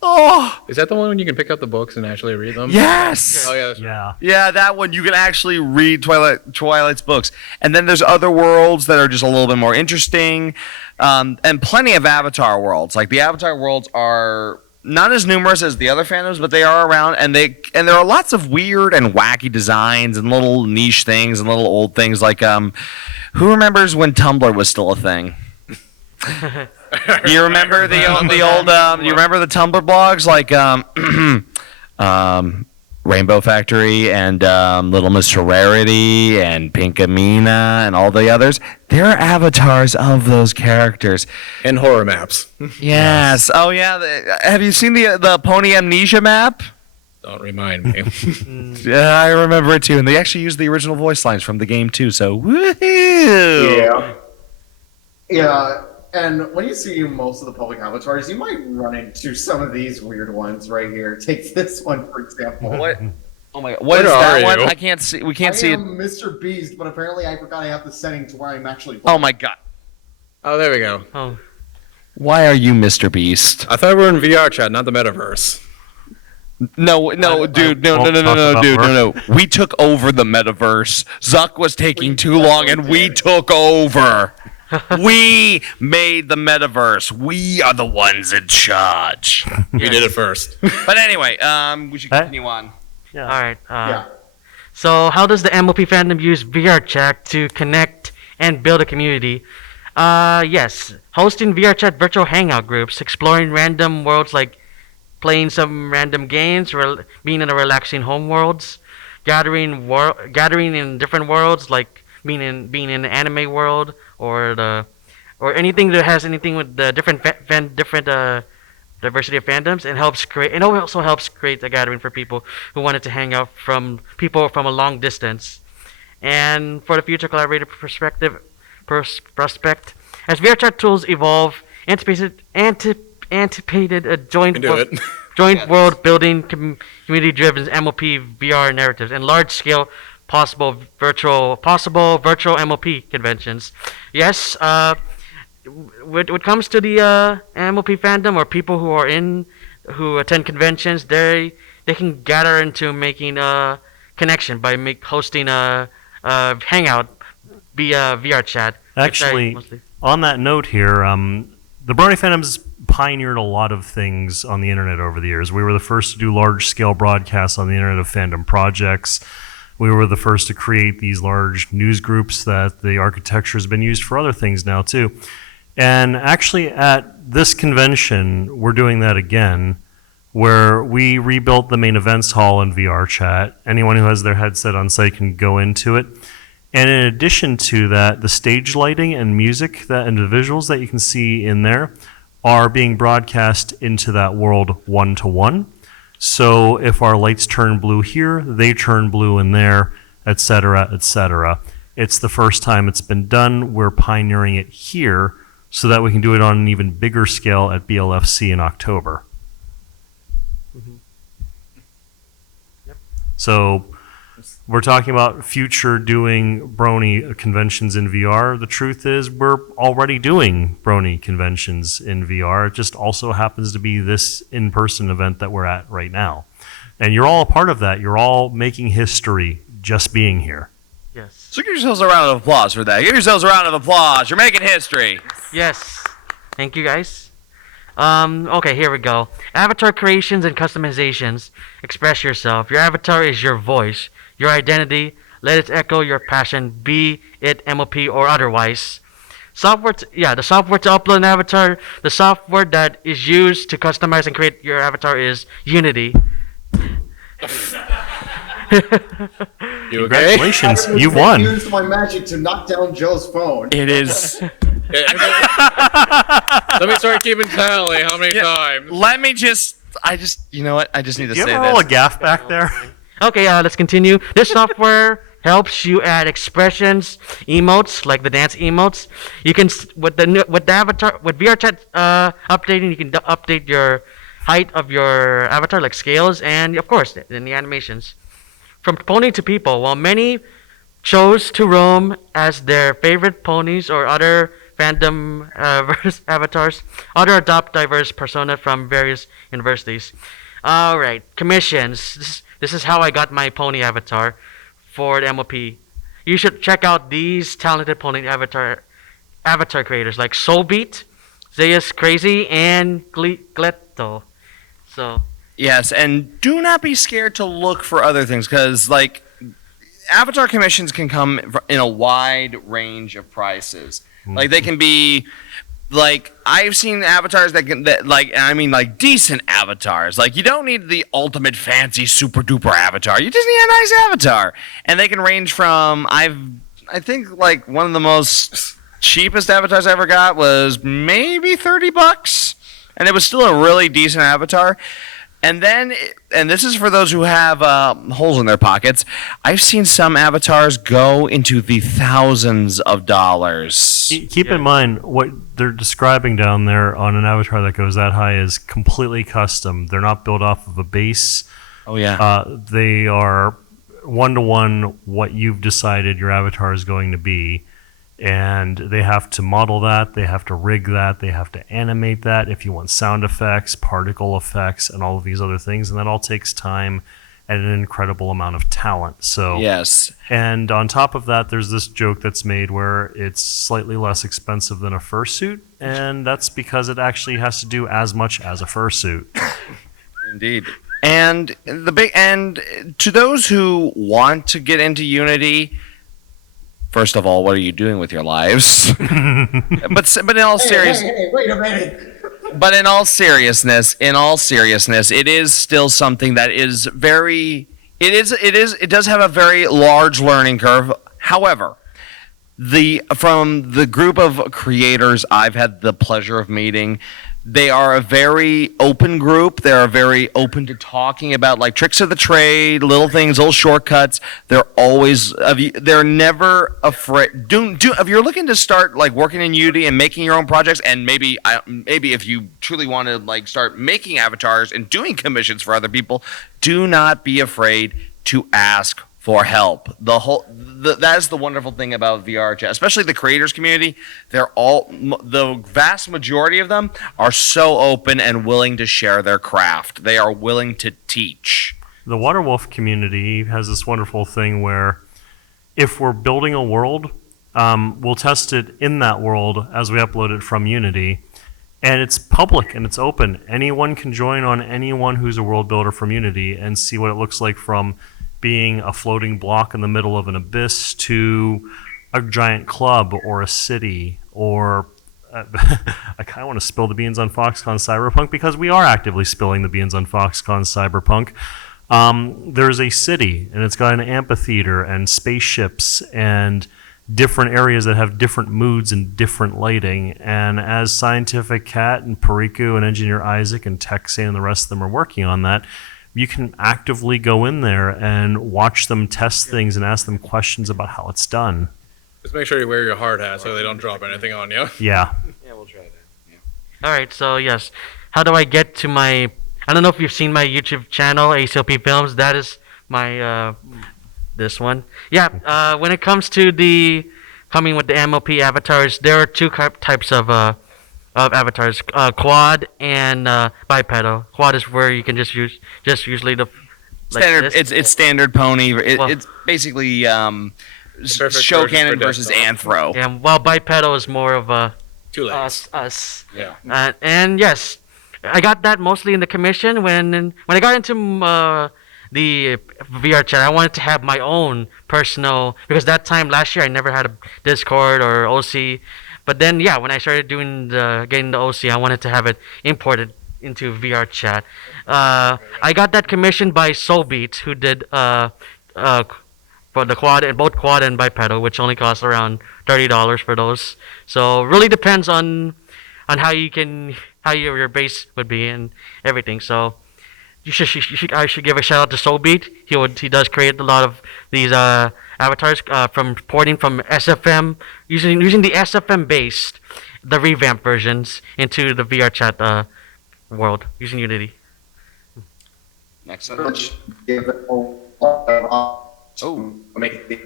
oh, Is that the one when you can pick up the books and actually read them? yes. Oh, yeah. That's Yeah. Yeah, that one you can actually read Twilight's books, and then there's other worlds that are just a little bit more interesting, and plenty of Avatar worlds. Like the Avatar worlds are not as numerous as the other fandoms, but they are around, and there are lots of weird and wacky designs and little niche things and little old things. Like who remembers when Tumblr was still a thing? You remember the old you remember the Tumblr blogs like Rainbow Factory and Little Miss Rarity and Pinkamena and all the others? They're avatars of those characters. And horror maps. Yes. Oh yeah. Have you seen the Pony Amnesia map? Don't remind me. Yeah, I remember it too. And they actually used the original voice lines from the game too. So woohoo! Yeah, and when you see most of the public avatars, you might run into some of these weird ones right here. Take this one, for example. What? Oh my God! What What is that are one? you? I can't see. We I can't see it. am Mr. Beast, but apparently I forgot I have the setting to where I'm actually Oh my God! Oh, there we go. Oh, Why are you Mr. Beast? I thought we were in VR chat, not the metaverse. No, dude, no, won't talk about dude, work. no. We took over the metaverse. Zuck was taking too long, and we took over. We made the metaverse. We are the ones in charge. We did it first. But anyway, we should continue on. all right. Yeah. So how does the MLP fandom use VR chat to connect and build a community? Yes, hosting VR chat virtual hangout groups, exploring random worlds like playing some random games, being in a relaxing home worlds, gathering in different worlds like being in the anime world or anything that has anything with the different diversity of fandoms, and helps create. And it also helps create a gathering for people who wanted to hang out from people from a long distance. And for the future collaborative prospect, as VRChat tools evolve, anticipated a joint Can do it. joint world building, community driven MLP VR narratives, and large scale possible virtual MLP conventions. Yes, when it comes to the MLP fandom or people who attend conventions, they can gather into making a connection by hosting a hangout via VR chat. Actually, on that note here, the Brony Fandom's pioneered a lot of things on the internet over the years. We were the first to do large-scale broadcasts on the Internet of Fandom projects. We were the first to create these large news groups that the architecture has been used for other things now too. And actually at this convention, we're doing that again, where we rebuilt the main events hall in VR chat. Anyone who has their headset on site can go into it. And in addition to that, the stage lighting and music and the visuals that you can see in there are being broadcast into that world one-to-one. So if our lights turn blue here, they turn blue in there, etc., etc. It's the first time it's been done. We're pioneering it here so that we can do it on an even bigger scale at BLFC in October. So we're talking about future doing Brony conventions in VR. The truth is we're already doing Brony conventions in VR. It just also happens to be this in-person event that we're at right now. And you're all a part of that. You're all making history just being here. Yes. So give yourselves a round of applause for that. Give yourselves a round of applause. You're making history. Yes. Thank you, guys. Okay, here we go. Avatar creations and customizations. Express yourself. Your avatar is your voice, your identity. Let it echo your passion, be it MLP or otherwise. The software to upload an avatar, the software that is used to customize and create your avatar is Unity. You okay? Congratulations, I you won. used my magic to knock down Joe's phone. It is. Let me start keeping tally. How many times? Let me just. You know what? I just need to Do you say ever roll a this. gaff back there? Okay, let's continue. This software helps you add expressions, emotes like the dance emotes. You can with the avatar with VRChat updating, you can update your height of your avatar like scales and of course in the animations. From pony to people, while many chose to roam as their favorite ponies or other fandom avatars, other adopt diverse persona from various universities. All right, commissions. This is how I got my pony avatar for the MLP. You should check out these talented pony avatar creators like Soulbeat, Zeus Crazy, and Gletto. So Yes, and do not be scared to look for other things because, like, avatar commissions can come in a wide range of prices. Like, they can be, like, I've seen avatars like, decent avatars. Like, you don't need the ultimate fancy super duper avatar. You just need a nice avatar. And they can range from, I think, like, one of the most cheapest avatars I ever got was maybe $30. And it was still a really decent avatar. And then, and this is for those who have holes in their pockets, I've seen some avatars go into the thousands of dollars. Keep in mind, what they're describing down there on an avatar that goes that high is completely custom. They're not built off of a base. Oh, yeah. They are one-to-one what you've decided your avatar is going to be. And they have to model that, they have to rig that, they have to animate that if you want sound effects, particle effects, and all of these other things. And that all takes time and an incredible amount of talent. So Yes. And on top of that, there's this joke that's made where it's slightly less expensive than a fursuit, and that's because it actually has to do as much as a fursuit. Indeed. And to those who want to get into Unity, first of all, what are you doing with your lives? but in all Hey, wait a minute. But in all seriousness, it is still something that is very. It does have a very large learning curve. However, From the group of creators I've had the pleasure of meeting, they are a very open group. They are very open to talking about like tricks of the trade, little things, little shortcuts. They're never afraid. If you're looking to start like working in Unity and making your own projects, and maybe if you truly want to like start making avatars and doing commissions for other people, do not be afraid to ask for help. That is the wonderful thing about VR chat, especially the creators community. The vast majority of them are so open and willing to share their craft. They are willing to teach. The Waterwolf community has this wonderful thing where if we're building a world, we'll test it in that world as we upload it from Unity. And it's public and it's open. Anyone can join on anyone who's a world builder from Unity and see what it looks like from being a floating block in the middle of an abyss to a giant club or a city or I kind of want to spill the beans on Foxconn Cyberpunk because we are actively spilling the beans on Foxconn Cyberpunk. There's a city and it's got an amphitheater and spaceships and different areas that have different moods and different lighting. And as Scientific Cat and Periku and Engineer Isaac and Texane and the rest of them are working on that, you can actively go in there and watch them test things and ask them questions about how it's done. Just make sure you wear your hard hat so they don't drop anything on you. Yeah. Yeah, we'll try that. Yeah. All right, so yes, how do I get to my? I don't know if you've seen my YouTube channel, ACLP Films. That is my this one. Yeah. When it comes to coming with the MLP avatars, there are two types of avatars: quad and bipedal. Quad is where you can just usually the like Standard. this. It's standard pony. Well- It's basically Perfect show version cannon for versus desktop. anthro. Yeah, while bipedal is more of a 2 legs. us. Yeah. And yes, I got that mostly in the commission when I got into the VR chat. I wanted to have my own personal because that time last year I never had a Discord or OC. But then yeah, when I started getting the OC, I wanted to have it imported into VR chat. I got that commissioned by Soulbeat, who did for the quad and both quad and bipedal, which only costs around $30 for those. So really depends on how your base would be and everything. So I should give a shout out to Soulbeat. He does create a lot of these avatars from porting from SFM using the SFM based the revamped versions into the VR chat world using Unity. Excellent. Oh, make these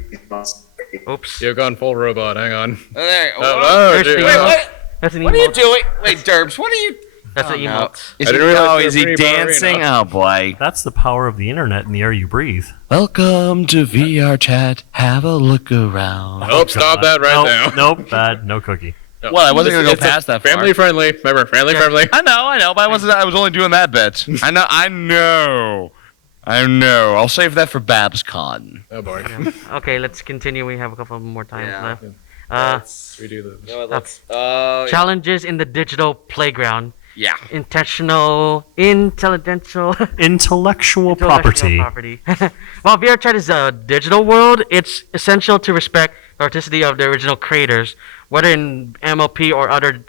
Oops. You've gone full robot. Hang on. There. There's dude. the Wait, emote. what? That's an What are you emote. doing? Wait, Derbs, what are you? That's an no. emote. Is I he, didn't realize oh, there is was he any dancing? ballerina. Oh boy. That's the power of the internet and the air you breathe. Welcome to VR chat. Have a look around. Nope, stop that right nope, now. Nope, bad, no cookie. No. Well, I wasn't gonna go It's a past that far. Family friendly. Remember, family friendly. I know, but I was only doing that bit. I know. I'll save that for BabsCon. Oh boy. Okay, let's continue. We have a couple more times Yeah. left. Let's redo this. Challenges in the digital playground. Yeah. Intellectual Intellectual property. While VRChat is a digital world, it's essential to respect the artistry of the original creators, whether in MLP or other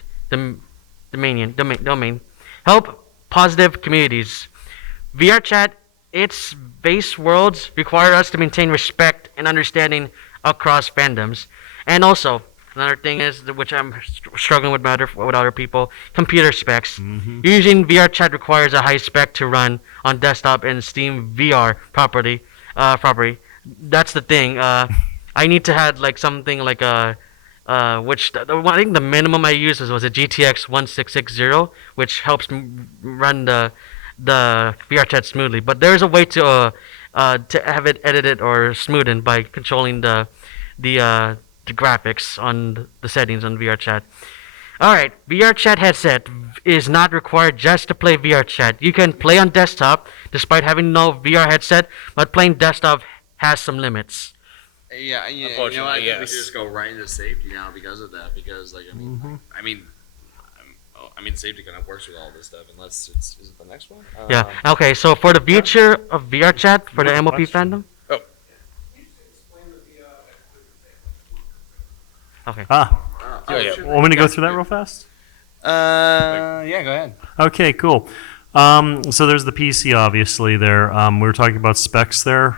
domain. Help positive communities. VRChat, its base worlds require us to maintain respect and understanding across fandoms. And also, another thing is, which I'm struggling with other people, computer specs. Using VRChat requires a high spec to run on desktop and Steam VR property. That's the thing. I need to have like something like a, I think the minimum I used was a GTX 1660, which helps run the VRChat smoothly. But there is a way to have it edited or smoothened by controlling the graphics on the settings on VRChat. Alright, VRChat headset is not required just to play VRChat. You can play on desktop despite having no VR headset, but playing desktop has some limits. Yeah, you know, Unfortunately, I think we yes. should just go right into safety now because of that. Because like, I mean, safety kind of works with all this stuff. Unless is it the next one? Yeah. Okay, so for the future of VRChat for the Good MLP question. fandom, Okay. Want me to go through that real fast? Yeah, go ahead. Okay, cool. So there's the PC, obviously, there. We were talking about specs there.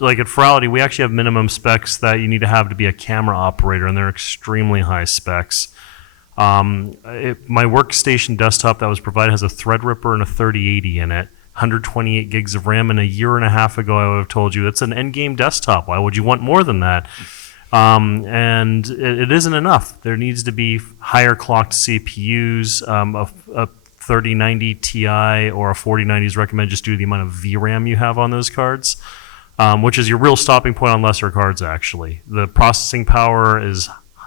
Like at Ferality, we actually have minimum specs that you need to have to be a camera operator, and they're extremely high specs. My workstation desktop that was provided has a Threadripper and a 3080 in it, 128 gigs of RAM, and a year and a half ago I would have told you it's an endgame desktop. Why would you want more than that? And it isn't enough. There needs to be higher clocked CPUs. A 3090 Ti or a 4090 is recommended just due to the amount of VRAM you have on those cards, which is your real stopping point on lesser cards, actually. The processing power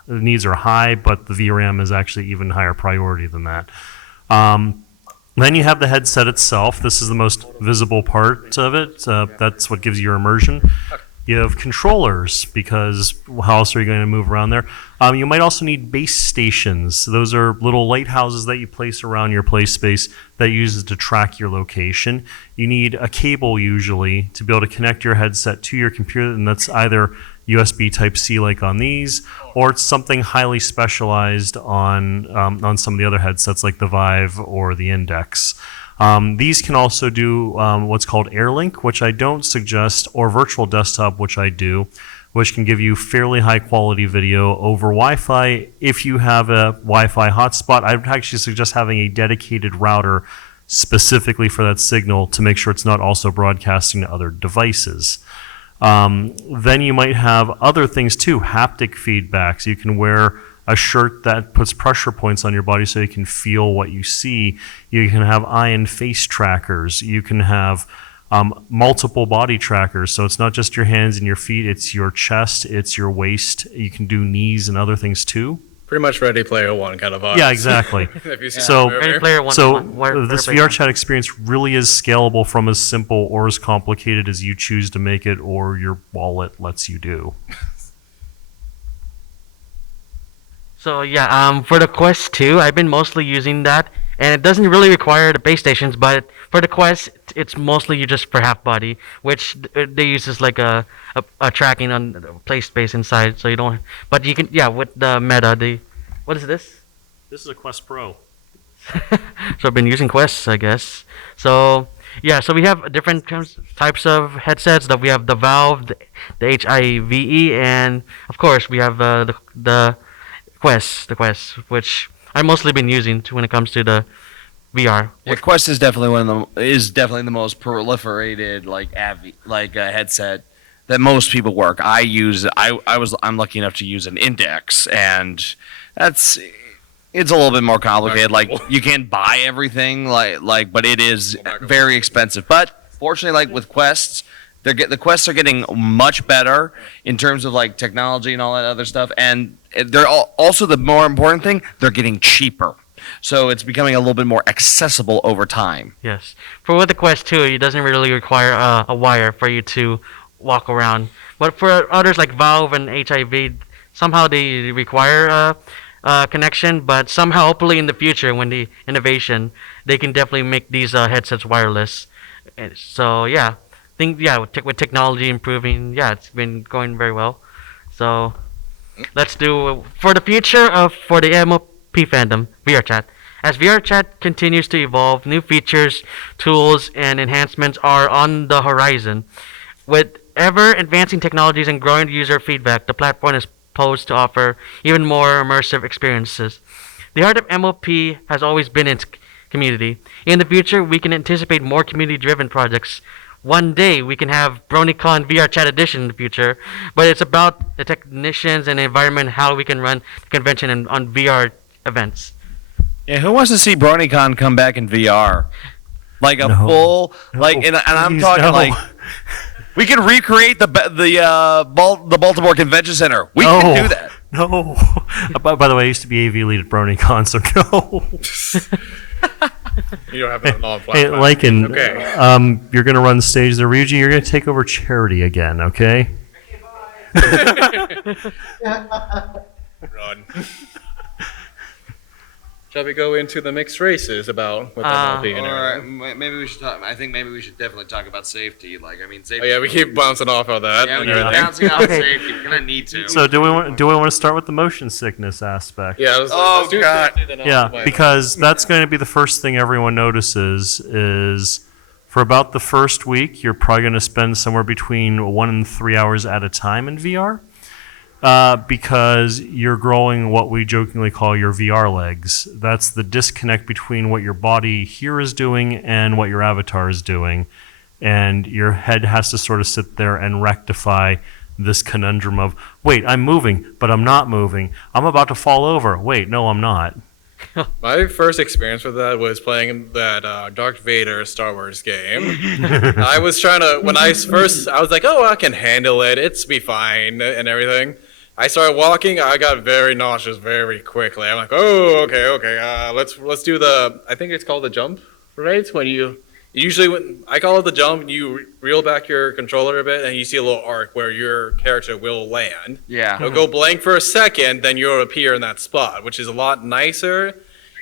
the needs are high, but the VRAM is actually even higher priority than that. Then you have the headset itself. This is the most visible part of it. That's what gives you your immersion. You have controllers, because how else are you going to move around there? You might also need base stations. Those are little lighthouses that you place around your play space that uses to track your location. You need a cable usually to be able to connect your headset to your computer, and that's either USB Type-C like on these, or it's something highly specialized on some of the other headsets like the Vive or the Index. These can also do what's called AirLink, which I don't suggest, or Virtual Desktop, which I do, which can give you fairly high quality video over Wi-Fi. If you have a Wi-Fi hotspot, I would actually suggest having a dedicated router specifically for that signal to make sure it's not also broadcasting to other devices. Then you might have other things too, haptic feedback. So you can wear a shirt that puts pressure points on your body so you can feel what you see. You can have eye and face trackers. You can have multiple body trackers. So it's not just your hands and your feet, it's your chest, it's your waist. You can do knees and other things too. Pretty much Ready Player One kind of vibes. Yeah, exactly. If you see So- the movie. Ready Player One. So Where this Player VR chat experience really is scalable from as simple or as complicated as you choose to make it or your wallet lets you do. So yeah, for the Quest 2, I've been mostly using that, and it doesn't really require the base stations, but for the Quest, it's mostly just for half body, which they use as like a tracking on the play space inside, so you don't. But you can, yeah, with the Meta, what is this? This is a Quest Pro. So I've been using Quests, I guess. So yeah, so we have different types of headsets. That we have the Valve, the HIVE, and of course we have the Quest, which I've mostly been using when it comes to the VR. Yeah, Quest is definitely the most proliferated headset that most people work. I'm lucky enough to use an Index, and it's a little bit more complicated. Like you can't buy everything, but it is very expensive. But fortunately, like with Quests, the Quests are getting much better in terms of like technology and all that other stuff, and they're also, the more important thing, they're getting cheaper. So it's becoming a little bit more accessible over time. Yes. For with the Quest 2, it doesn't really require a wire for you to walk around. But for others like Valve and HIV, somehow they require a connection. But somehow, hopefully in the future, when the innovation, they can definitely make these headsets wireless. And so yeah, with technology improving, yeah, it's been going very well. So let's do for the future for the MLP fandom VR chat. As VR chat continues to evolve, new features, tools, and enhancements are on the horizon. With ever advancing technologies and growing user feedback, the platform is posed to offer even more immersive experiences. The heart of MLP has always been its community. In the future, we can anticipate more community-driven projects. One day we can have BronyCon VR Chat Edition in the future, but it's about the technicians and the environment, how we can run the convention on VR events. Yeah, who wants to see BronyCon come back in VR? Like a full, and I'm please, talking no. like we can recreate the Baltimore Convention Center. We can do that. No. By the way, I used to be AV lead at BronyCon, so no. You don't have it on Hey, flashback. Lycan, Okay. you're going to run the stage there. Ryuji, you're going to take over charity again, okay? Run. Shall we go into the mixed races about with MLP and Or everything? maybe we should talk. I think maybe we should definitely talk about safety. Like, I mean, Oh safety. yeah, we keep bouncing off of that. Yeah, we and keep everything. bouncing off Okay. safety. We're gonna need to. So do we want to start with the motion sickness aspect? Yeah. Oh, let's do God. safety, then I'll Yeah, explain because that's going to be the first thing everyone notices is for about the first week, you're probably going to spend somewhere between 1 and 3 hours at a time in VR. Because you're growing what we jokingly call your VR legs. That's the disconnect between what your body here is doing and what your avatar is doing. And your head has to sort of sit there and rectify this conundrum of, wait, I'm moving, but I'm not moving. I'm about to fall over. Wait, no, I'm not. My first experience with that was playing that Darth Vader Star Wars game. I was trying to, when I was like, oh, I can handle it. It's be fine and everything. I started walking. I got very nauseous very quickly. I'm like, oh, okay. Let's do I think it's called the jump, right? When when I call it the jump, you reel back your controller a bit and you see a little arc where your character will land. Yeah. It'll go blank for a second, then you'll appear in that spot, which is a lot nicer.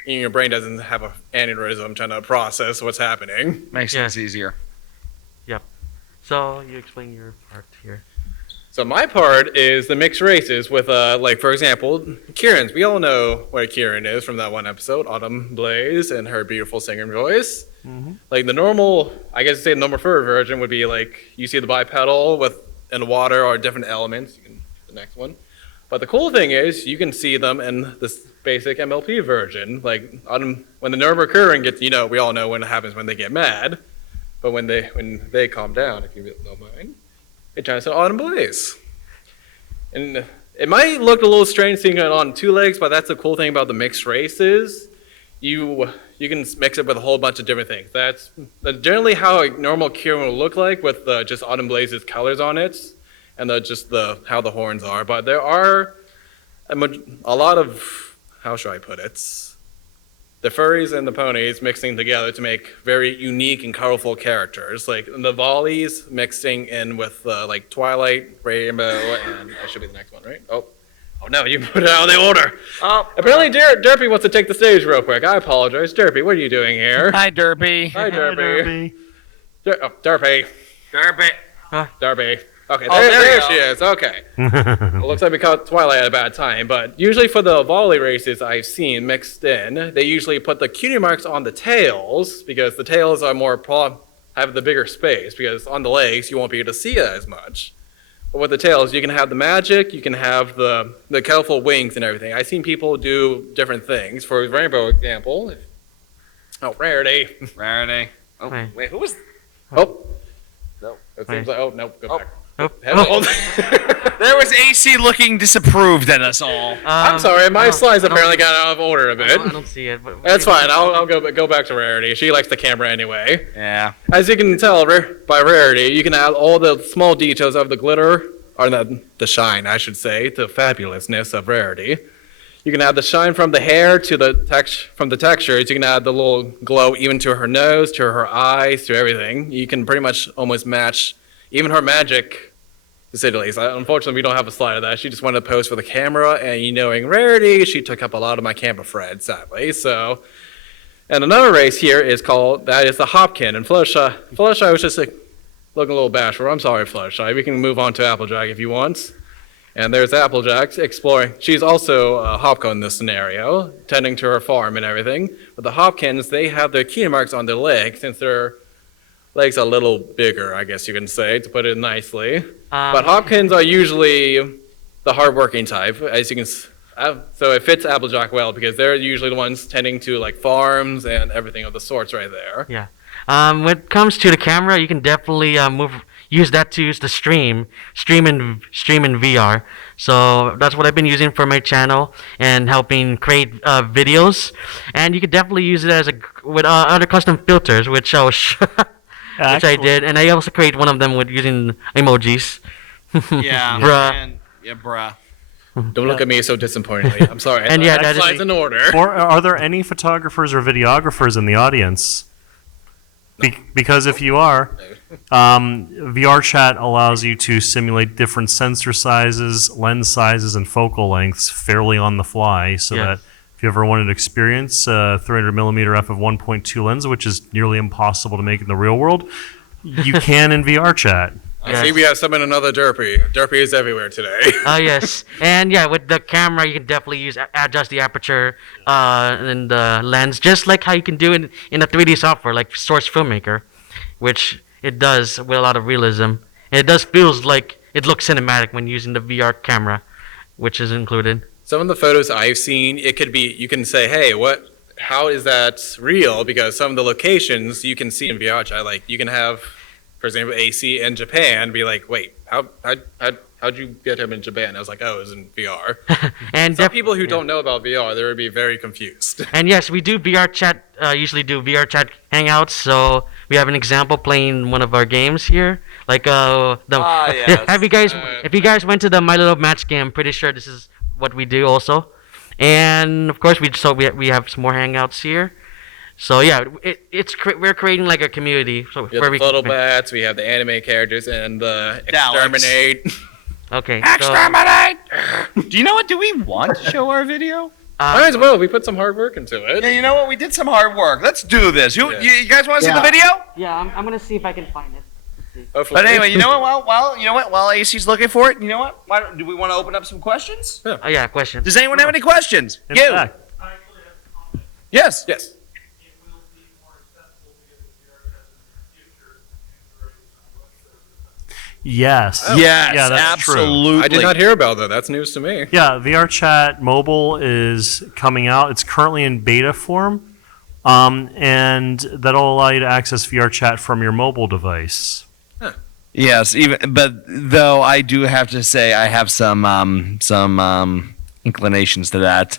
And your brain doesn't have an aneurysm trying to process what's happening. Makes Yeah. things easier. So you explain your part here. So my part is the mixed races with, like, for example, Kieran's. We all know what Kieran is from that one episode, Autumn Blaze, and her beautiful singing voice. Like the normal, I guess you say the normal fur version would be like, you see the bipedal in the water or different elements. You can the next one. But the cool thing is you can see them in this basic MLP version. Like when the Nuremberg gets, we all know when it happens when they get mad. But when they calm down, if you don't mind, it turns to Autumn Blaze. And it might look a little strange seeing it on two legs, but that's the cool thing about the mixed races. You can mix it with a whole bunch of different things. That's generally how a normal Kieran will look like with just Autumn Blaze's colors on it and how the horns are. But there are a lot of, how should I put it? The furries and the ponies mixing together to make very unique and colorful characters. Like the volleys mixing in with like Twilight, Rainbow, and that should be the next one, right? Oh no, you put it out of the order. Oh, Apparently Derpy wants to take the stage real quick. I apologize. Derpy, what are you doing here? hi, Derpy. Hi, Derpy. Derby. Derpy. Derpy. Derpy. Okay, Oh, there there you she go. is. Okay. It looks like we caught Twilight at a bad time, but usually for the volley races I've seen mixed in, they usually put the cutie marks on the tails because the tails are have the bigger space because on the legs you won't be able to see it as much. But with the tails, you can have the magic, you can have the colorful wings and everything. I've seen people do different things. For Rainbow example, Rarity. Rarity. Oh, Hi. wait, who was? Oh, No. it seems like, oh, no, go back. Oh, Hello. There was AC looking disapproved at us all. I'm sorry, my slides I don't- apparently got out of order a I bit. don't see it. But That's fine. I'll go back to Rarity. She likes the camera anyway. Yeah. As you can tell by Rarity, you can add all the small details of the glitter, or the shine, I should say, the fabulousness of Rarity. You can add the shine from the hair to from the textures. You can add the little glow even to her nose, to her eyes, to everything. You can pretty much almost match even her magic, to say the least. Unfortunately, we don't have a slide of that. She just wanted to pose for the camera, and knowing Rarity, she took up a lot of my camera Fred, sadly. So, and another race here is the Hopkin, and Fluttershy was just like looking a little bashful. I'm sorry, Fluttershy. We can move on to Applejack if you want. And there's Applejack exploring. She's also a Hopkin in this scenario, tending to her farm and everything. But the Hopkins, they have their key marks on their legs since their legs are a little bigger, I guess you can say, to put it nicely. But Hopkins are usually the hardworking type, as you can. So it fits Applejack well because they're usually the ones tending to like farms and everything of the sorts right there. Yeah. When it comes to the camera, you can definitely use that to use the stream in VR. So that's what I've been using for my channel and helping create videos. And you could definitely use it with other custom filters, which I was which I did, and I also create one of them with using emojis. Yeah. Bruh. And, yeah, bruh. Don't look at me so disappointingly. I'm sorry. And yeah, that that is- slide's in order. Or are there any photographers or videographers in the audience? Because if you are, VR chat allows you to simulate different sensor sizes, lens sizes, and focal lengths fairly on the fly so Yes. that If you ever wanted to experience 300 millimeter f/1.2 lens, which is nearly impossible to make in the real world, you can in VR chat. I see we have someone another derpy. Derpy is everywhere today. Yes, and yeah, with the camera, you can definitely adjust the aperture and the lens, just like how you can do it in a 3D software like Source Filmmaker, which it does with a lot of realism. And it does feels like it looks cinematic when using the VR camera, which is included. Some of the photos I've seen, it could be, you can say, hey, how is that real? Because some of the locations you can see in VR chat, like you can have, for example, AC in Japan, be like, wait, how'd you get him in Japan? I was like, oh, it was in VR. And Some people who don't know about VR, they would be very confused. And yes, we do VR chat. Usually do VR chat hangouts. So we have an example playing one of our games here. Like yes. If you guys went to the My Little Match game, I'm pretty sure this is what we do also. And of course, we have some more hangouts here. So yeah, we're creating like a community. So We have the photo bats, we have the anime characters, and the Daleks. exterminate. Okay. Exterminate! Do you know what? Do we want to show our video? Might as well. We put some hard work into it. Yeah, you know what? We did some hard work. Let's do this. You guys want to see the Yeah. video? Yeah, I'm gonna see if I can find it. Hopefully. But anyway, you know what? While AC's looking for it, you know what? Do we want to open up some questions? Oh yeah, question. Does anyone have any questions? In You. fact, Yes. Yes. yes. Yes. Yeah, that's true. absolutely. I did not hear about that. That's news to me. Yeah, VR Chat Mobile is coming out. It's currently in beta form, and that'll allow you to access VR Chat from your mobile device. Yes. But though I do have to say I have some inclinations to that.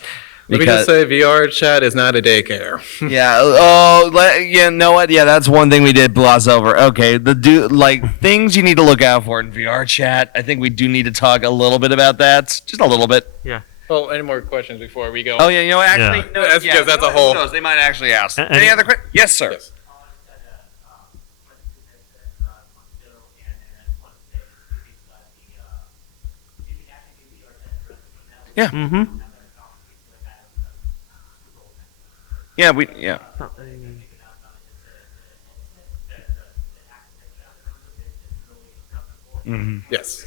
Let me just say, VR chat is not a daycare. Yeah. Oh, you know what? Yeah, that's one thing we did gloss over. Okay, things you need to look out for in VR chat. I think we do need to talk a little bit about that, just a little bit. Well, any more questions before we go? Oh yeah, you know what? Actually, Yeah. no, That's yeah, because that's a who whole- knows? They might actually ask. And- Any other questions? Yes, sir. Yes. Mm-hmm. Yeah, Mm-hmm. Yes.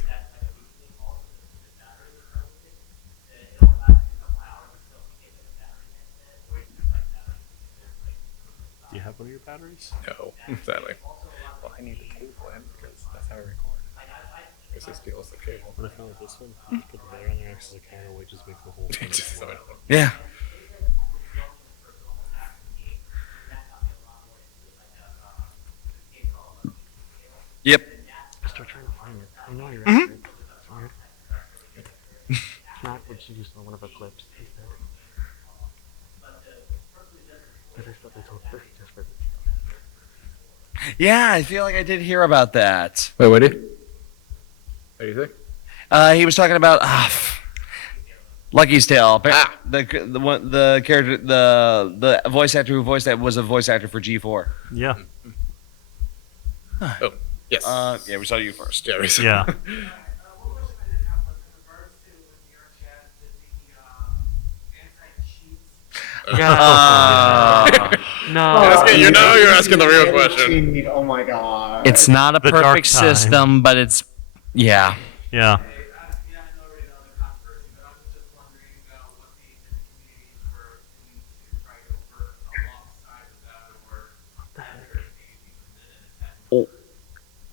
Do you have one of your batteries? No, sadly. Well, I need the cable in because that's how I record. Because this deals the cable. When I found this one, put the battery on there, acts as a counterweight, just makes the whole thing. Just so I know. Yeah. Yep. I'm still trying to find it. I know you're right. It's weird. If not, we'll just use one of the clips instead. But I thought they told just for Yeah, I feel like I did hear about that. Wait, what did you think? He was talking about Lucky's Tale. Ah. The character, the voice actor who voiced that was a voice actor for G4. Yeah. Oh, yes. Yeah, we saw you first. Yeah. Yeah. No. You're asking the real question. Oh my god. It's not a The dark perfect time. system, but it's yeah. Yeah.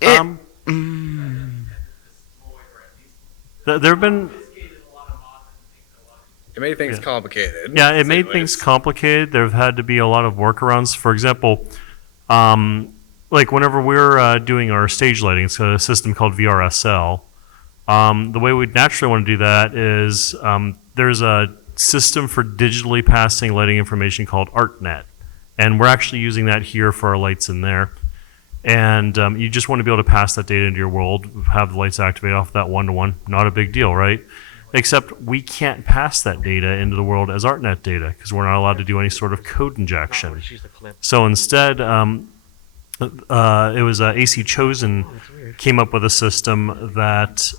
It- Um, there have been, It made things Yeah. complicated. yeah, to it say made the things least. complicated. There have had to be a lot of workarounds. For example, like whenever we're doing our stage lighting, it's a system called VRSL. The way we'd naturally want to do that is there's a system for digitally passing lighting information called ArtNet, and we're actually using that here for our lights in there. And you just want to be able to pass that data into your world, have the lights activate off that one-to-one. Not a big deal, right? Except we can't pass that data into the world as ArtNet data because we're not allowed to do any sort of code injection. Just use the clip. So instead, it was AC Chosen That's weird. came up with a system that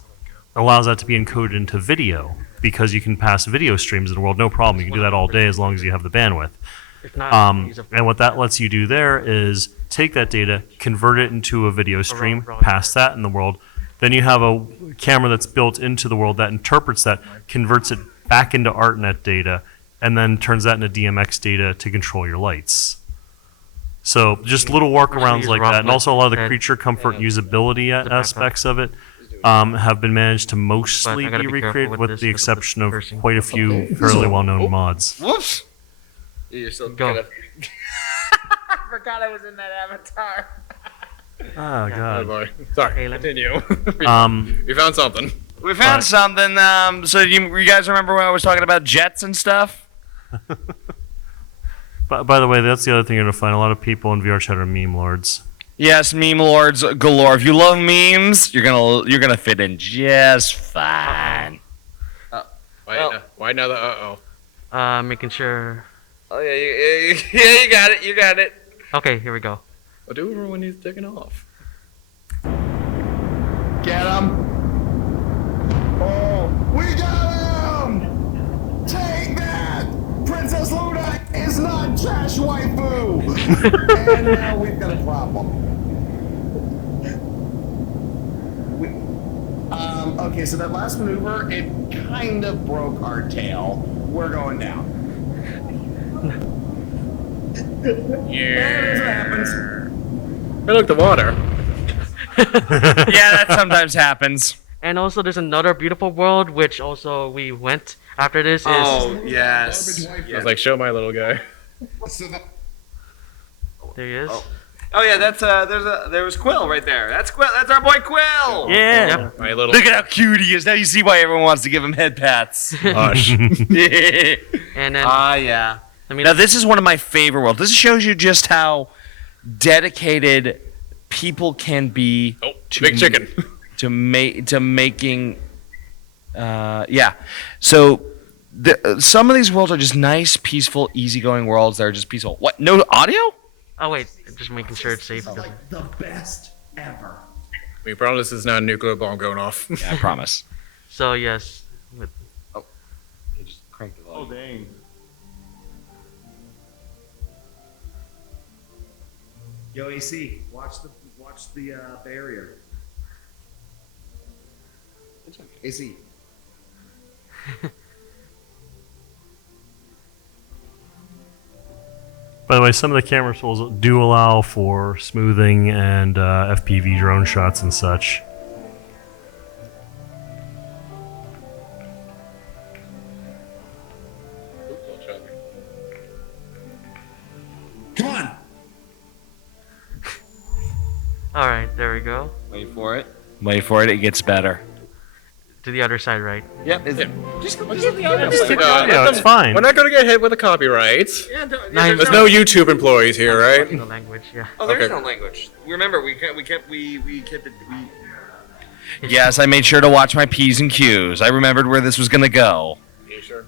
allows that to be encoded into video. because you can pass video streams in the world, no problem. You can do that all day as long as you have the bandwidth. If not, use a- And what that lets you do there is take that data, convert it into a video stream, pass that in the world. Then you have a camera that's built into the world that interprets that, converts it back into ArtNet data, and then turns that into DMX data to control your lights. So just little workarounds use like rough that, and also a lot of the head. creature comfort and usability backup. aspects of it have been managed to mostly But I gotta be be careful recreated, with with this the because of the exception of cursing. quite a few fairly well-known mods. Whoops. You're still Go. gonna. I forgot I was in that avatar. Oh Oh god. boy. Sorry. Caleb. Continue. Um, We found something. We found But- something. So you guys remember when I was talking about jets and stuff? by the way, that's the other thing you're gonna find. A lot of people in VR chat are meme lords. Yes, meme lords galore. If you love memes, you're gonna fit in just fine. Why now the uh-oh? Making sure. Oh yeah, yeah, you got it. You got it. Okay, here we go. I'll do it when he's taking off. Get him! Oh, we got him! Take that! Princess Luna is not trash waifu! And now we've got a problem. Okay, so that last maneuver, it kind of broke our tail. We're going down. Yeah. That happens. Hey, look, the water. Yeah, that sometimes happens. And also, there's another beautiful world which also we went after this. Is Yes. I was like, show my little guy. So that, there he is. Oh yeah, that's there was Quill right there. That's Quill. That's our boy Quill. Yeah. Yep. My little. Look at how cute he is. Now you see why everyone wants to give him head pats. Hush. And then Yeah. I mean, Now this is one of my favorite worlds. This shows you just how dedicated people can be Oh, to big chicken. to making. Yeah. So some of these worlds are just nice, peaceful, easygoing worlds that are just peaceful. What? No audio? oh wait, just making sure it's safe. like the best ever. We promise this is not a nuclear bomb going off. Yeah, I promise. So yes, with He just cranked the volume. dang. Yo, AC, watch the barrier. AC. By the way, some of the camera tools do allow for smoothing and FPV drone shots and such. Come on. all right, there we go. Wait for it. Wait for it. It gets better. To the other side, right? Yep. Yeah. Just Yeah, it's fine. We're not going to get hit with a copyright. Nine- There's no YouTube employees here, right? The language, yeah. Oh, there's Okay. no language. Remember, we kept it. Yes, I made sure to watch my P's and Q's. I remembered where this was gonna go. You sure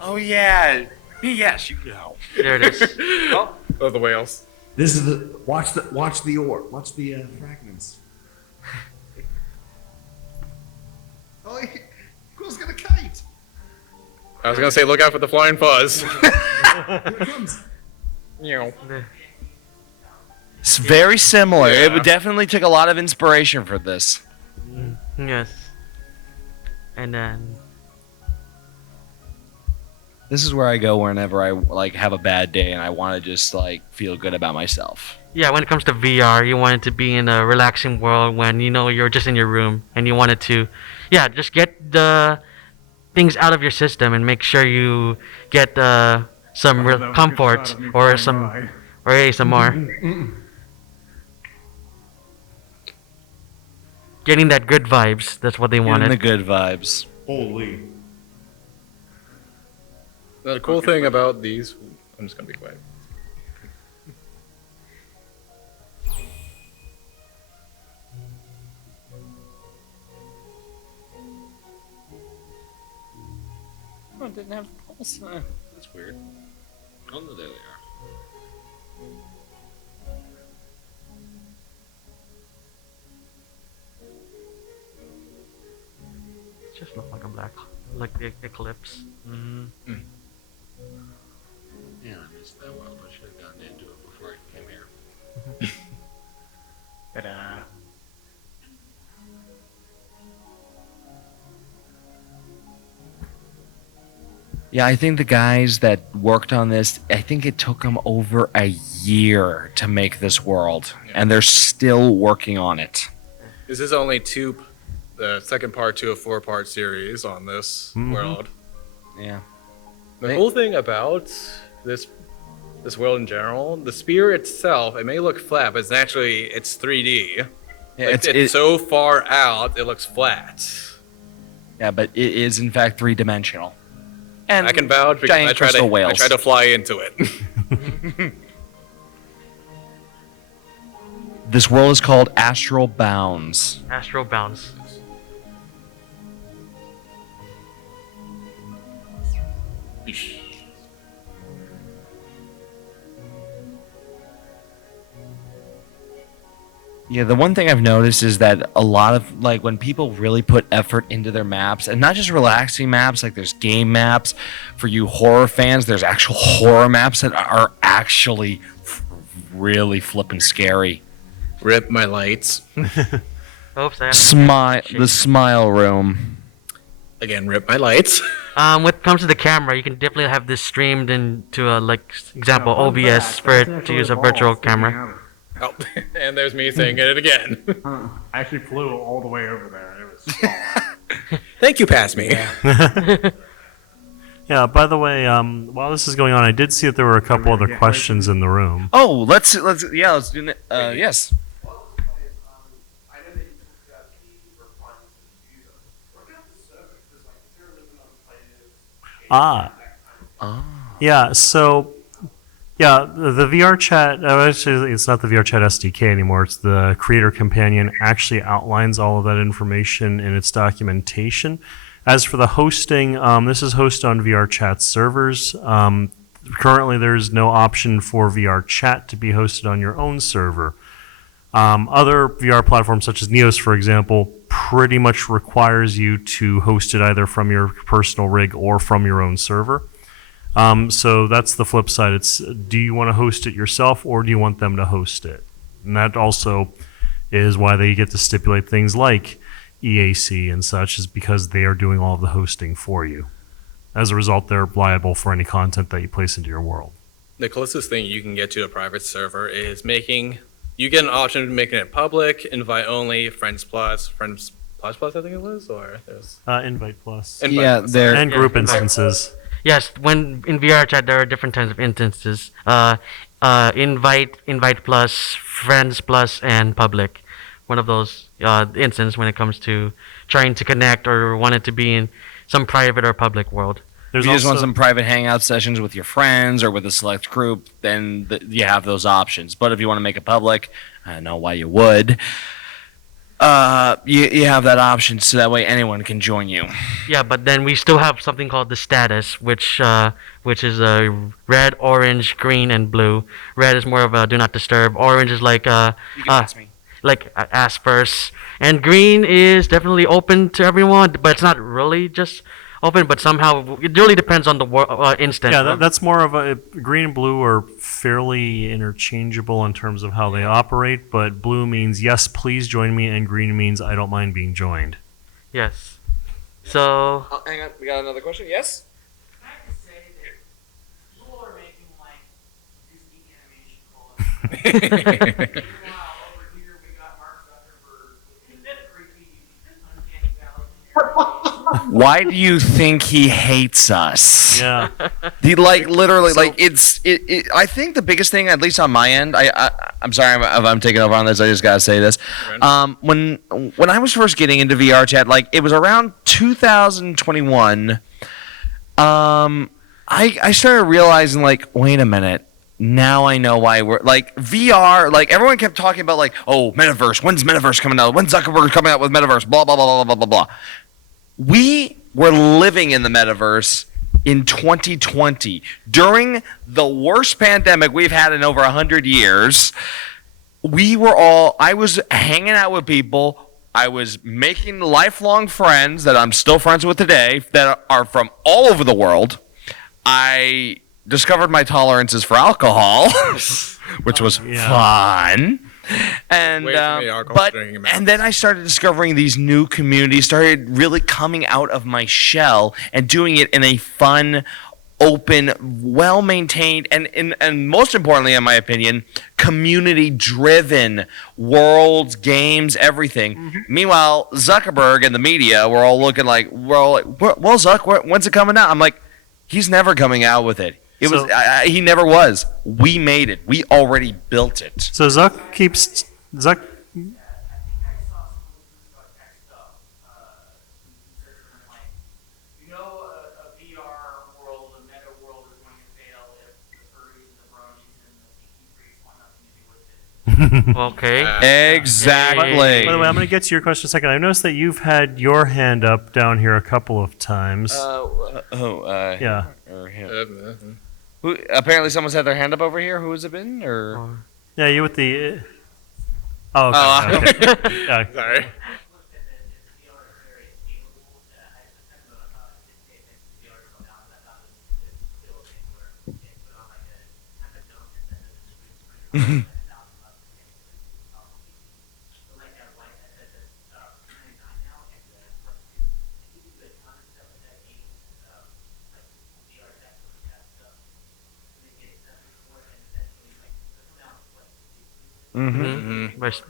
Oh yeah. Yes, you know. There it is. Oh, the whales. This is the watch the fragments. Oh, Quill's got a kite! I was going to say, look out for the flying fuzz. Here it comes. You It's very similar. Yeah. It definitely took a lot of inspiration for this. Yes. And then This is where I go whenever I have a bad day and I want to just feel good about myself. yeah, when it comes to VR, you want it to be in a relaxing world when you know you're just in your room and you want it to, yeah, just get the things out of your system and make sure you get some comfort or some or ASMR. Getting that good vibes. That's what they Getting wanted. the good vibes. Holy. The cool thing about these, I'm just gonna be quiet. Oh, it didn't have pulse. That's weird. Oh, no, there they are. Just look like a black, like the eclipse. Yeah, I missed that world. I should have gotten into it before I came here. Ta-da. Yeah, I think the guys that worked on this, I think it took them over a year to make this world, and they're still working on it. This is only the second part to a 4-part series on this world. Yeah. The cool thing about this world in general, the spear itself, it may look flat, but it's 3D. Yeah, Like, it's so far out, it looks flat. yeah, but it is in fact 3-dimensional. And I can vouch because giant I try crystal whales. to fly into it. This world is called Astral Bounds. Astral Bounds. Yeah, the one thing I've noticed is that a lot of, like, when people really put effort into their maps, and not just relaxing maps, like there's game maps. For you horror fans, there's actual horror maps that are actually really flippin' scary. Rip my lights. Oops, I The Smile Room. Again, rip my lights. When it comes to the camera, you can definitely have this streamed into a, like, example, OBS for it to use a virtual camera. Oh, and there's me saying it again. I actually flew all the way over there. It was small. Thank you, pass me. Yeah, by the way, while this is going on, I did see that there were a couple other questions in the room. Oh, let's do it. Yes. Ah. Yeah, so, yeah, the VR chat, actually, it's not the VR chat SDK anymore. It's the Creator Companion actually outlines all of that information in its documentation. As for the hosting, this is hosted on VR chat servers. Currently, there's no option for VR chat to be hosted on your own server. Other VR platforms, such as Neos, for example, pretty much requires you to host it either from your personal rig or from your own server. So that's the flip side. It's, do you want to host it yourself or do you want them to host it? And that also is why they get to stipulate things like EAC and such, is because they are doing all of the hosting for you. As a result, they're liable for any content that you place into your world. The closest thing you can get to a private server is you get an option of making it public, invite only, friends plus, I think it was, or there's Invite Plus. invite Yeah, plus. there. And group Invite. instances. Yes, when in VR chat there are different types of instances. Invite plus, friends plus, and public. One of those instances when it comes to trying to connect or want it to be in some private or public world. If you just want some private hangout sessions with your friends or with a select group, then you have those options. But if you want to make it public, I don't know why you would. You have that option, so that way anyone can join you. Yeah, but then we still have something called the status, which is red, orange, green, and blue. Red is more of a do not disturb. Orange is like You can ask me. like ask first, and green is definitely open to everyone, but it's not really just open. But somehow it really depends on the instance. Yeah, that's more of a green and blue are fairly interchangeable in terms of how they operate, but blue means yes, please join me, and green means I don't mind being joined. Yes. So Oh, hang on, we got another question. Yes. I have to say that people are making like Disney animation quality. Meanwhile, over here we got Mark Zuckerberg with his creepy uncanny valley. Why do you think he hates us? Yeah. He literally I think the biggest thing, at least on my end, I'm sorry if I'm taking over on this. I just gotta say this. When I was first getting into VR chat, like it was around 2021. I started realizing, like, wait a minute. Now I know why we're like VR. Like everyone kept talking about, like, oh, metaverse. When's metaverse coming out? When's Zuckerberg coming out with metaverse? Blah blah blah blah blah blah blah. We were living in the metaverse in 2020 during the worst pandemic we've had in over 100 years. I was hanging out with people I was making lifelong friends that I'm still friends with today that are from all over the world. I discovered my tolerances for alcohol, which was fun. And Wait for me, alcohol but drinking mouth. and then I started discovering these new communities, started really coming out of my shell and doing it in a fun, open, well-maintained, and most importantly, in my opinion, community-driven worlds, games, everything. Meanwhile, Zuckerberg and the media were all looking like, well, Zuck, when's it coming out? I'm like, he's never coming out with it. He never was. We made it. We already built it. So Zuck. I think I saw some text stuff, search for like, a VR world, a meta world is going to fail if the furries, the bronies, and the pinky freaks want nothing to do with it. Okay. Exactly. By the way, I'm going to get to your question in a second. I've noticed that you've had your hand up down here a couple of times. Yeah. Or him. Who, apparently someone's had their hand up over here. Who has it been? Or Yeah, you with the. Oh, okay. Okay. Yeah. Sorry. But-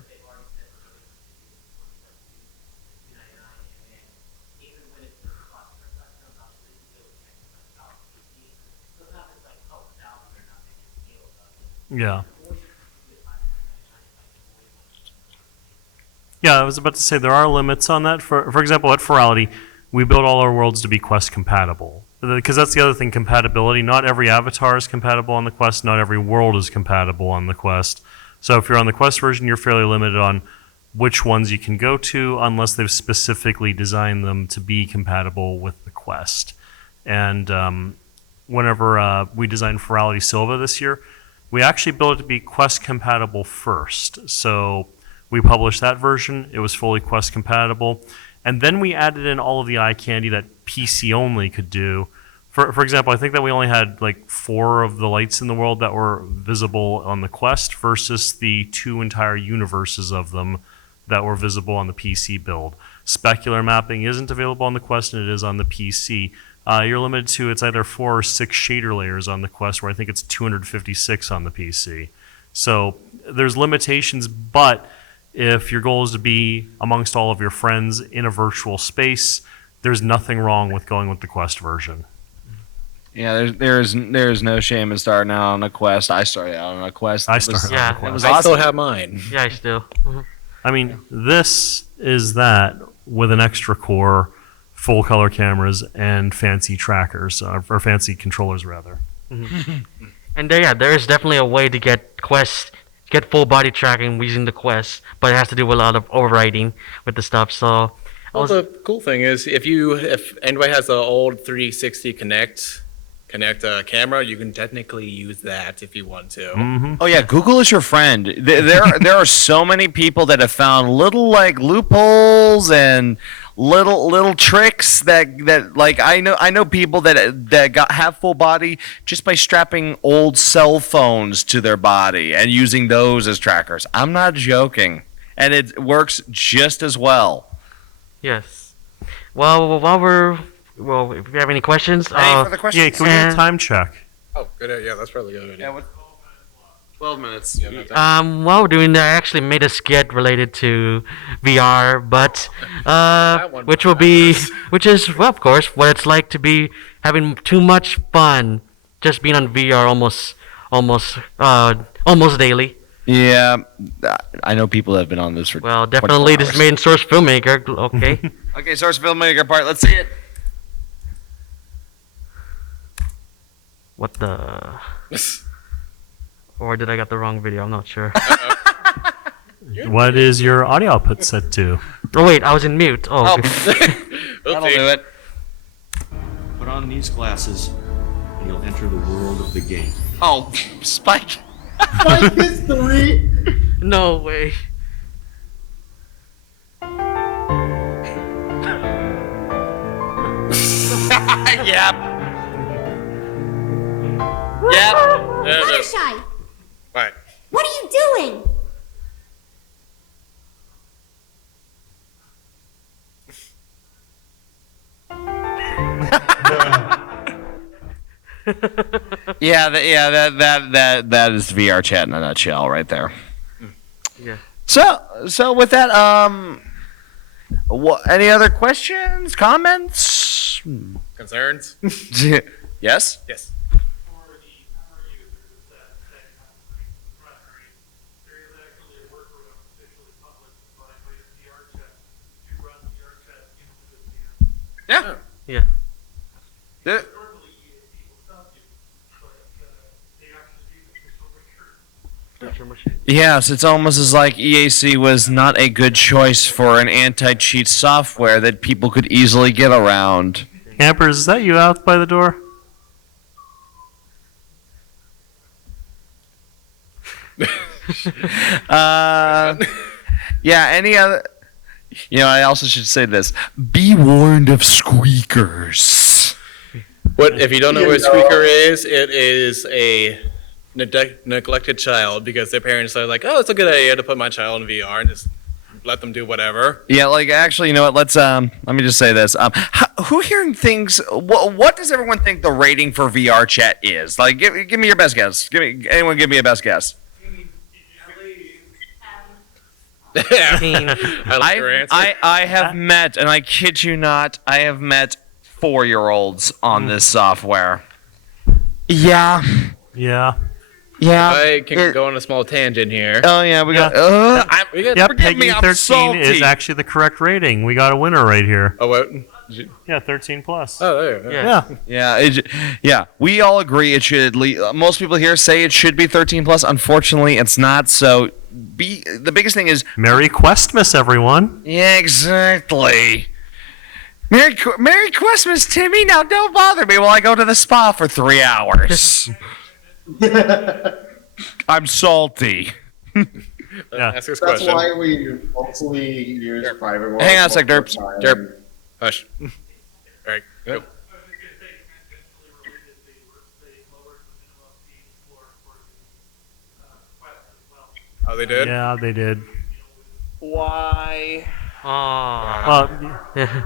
Yeah. Yeah, I was about to say there are limits on that. For example, at Ferality, we build all our worlds to be Quest compatible. Because that's the other thing, compatibility. Not every avatar is compatible on the Quest. Not every world is compatible on the Quest. So if you're on the Quest version, you're fairly limited on which ones you can go to unless they've specifically designed them to be compatible with the Quest. And whenever we designed Ferality Silva this year, we actually built it to be Quest compatible first. So we published that version. It was fully Quest compatible. And then we added in all of the eye candy that PC only could do. For example, I think that we only had like 4 of the lights in the world that were visible on the Quest versus the 2 entire universes of them that were visible on the PC build. Specular mapping isn't available on the Quest and it is on the PC. You're limited to it's either 4 or 6 shader layers on the Quest, where I think it's 256 on the PC. So there's limitations, but if your goal is to be amongst all of your friends in a virtual space, there's nothing wrong with going with the Quest version. yeah, there's no shame in starting out on a Quest. I started out on a Quest. I started yeah, on the It was Quest. I still awesome. have mine. Yeah, I still. I mean, this is that with an extra core, full color cameras, and fancy trackers, or fancy controllers rather. And there is definitely a way to get full body tracking using the Quest, but it has to do with a lot of overriding with the stuff. So, Well, the cool thing is, if anybody has the old 360 Connect camera, you can technically use that if you want to. Oh yeah, Google is your friend. There are so many people that have found little like loopholes and little tricks that like I know people that have full body just by strapping old cell phones to their body and using those as trackers. I'm not joking, and it works just as well. yes. Well, if you have any questions, Any further Yeah, questions? can we get a time check? Oh, good idea. That's probably a good idea. Yeah, what? 12 minutes. while we're doing that, I actually made a skit related to VR, but one which is well, of course, what it's like to be having too much fun, just being on VR almost daily. Yeah, I know people that have been on this for. Well, definitely 24 this hours. main source filmmaker. Okay. Okay, source filmmaker part. Let's see it. What the? Or did I get the wrong video? I'm not sure. What is your audio output set to? Oh wait, I was in mute. Oh. Oh, okay. that'll do it. Put on these glasses, and you'll enter the world of the game. Oh, Spike. Mike is 3. No way. Yep. Yep. Fluttershy, Right. what are you doing? That is VR chat in a nutshell, right there. Yeah. So with that, any other questions, comments? Concerns? Yes. Yes. For the power users that run rate, there is actually a workaround officially published by VR chat to run VR chat into the VM. Yeah. Yeah. Yeah. Normally, EAC will stop you, but they actually do the official record. Yes, it's almost as like EAC was not a good choice for an anti-cheat software that people could easily get around. Campers, is that you out by the door? Yeah, any other... I also should say this. Be warned of squeakers. What if you don't know what a squeaker is? It is a neglected child because their parents are like, "Oh, it's a good idea to put my child in VR and just let them do whatever." Yeah, like, actually, you know what? Let me just say this. Who here thinks... What does everyone think the rating for VR chat is? Like, give me your best guess. Anyone give me a best guess. I like your answer. I have met, and I kid you not, I have met 4-year-olds on this software. Yeah. Yeah. Yeah. I can go on a small tangent here. Oh, yeah, we got... Yep, forgive me, Peggy I'm 13 salty. is actually the correct rating. We got a winner right here. Oh, what? Yeah, 13 plus. Oh, there. You go. Yeah. Yeah. We all agree it should at least... Most people here say it should be 13 plus. Unfortunately, it's not, so... The biggest thing is... Merry Questmas, everyone. Yeah, exactly. Merry Christmas, Timmy. Now, don't bother me while I go to the spa for 3 hours. I'm salty. Yeah. Ask this That's question. why we mostly use private world. Hang on a sec, most Derp. of the time. Derp. Hush. All right. Go. I was just gonna say, tangentially related, they lowered the MLP floor for the Quest as well. Oh, they did? Yeah, they did. Why? Aww. Well, Yeah.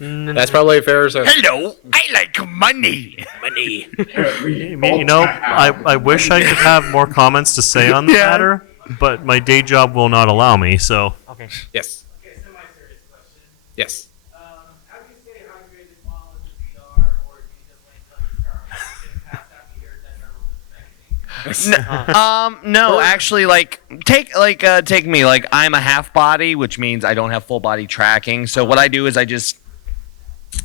That's probably fair. So. Hello, I like money. Money. I wish I could have more comments to say on the Yeah. matter, but my day job will not allow me, so. Okay. Yes. Okay, semi-serious question. Yes. How do you stay hydrated while in the VR, or do you just wait until you start getting past after you're dead or No, actually, like take me. Like, I'm a half body, which means I don't have full body tracking. So what I do is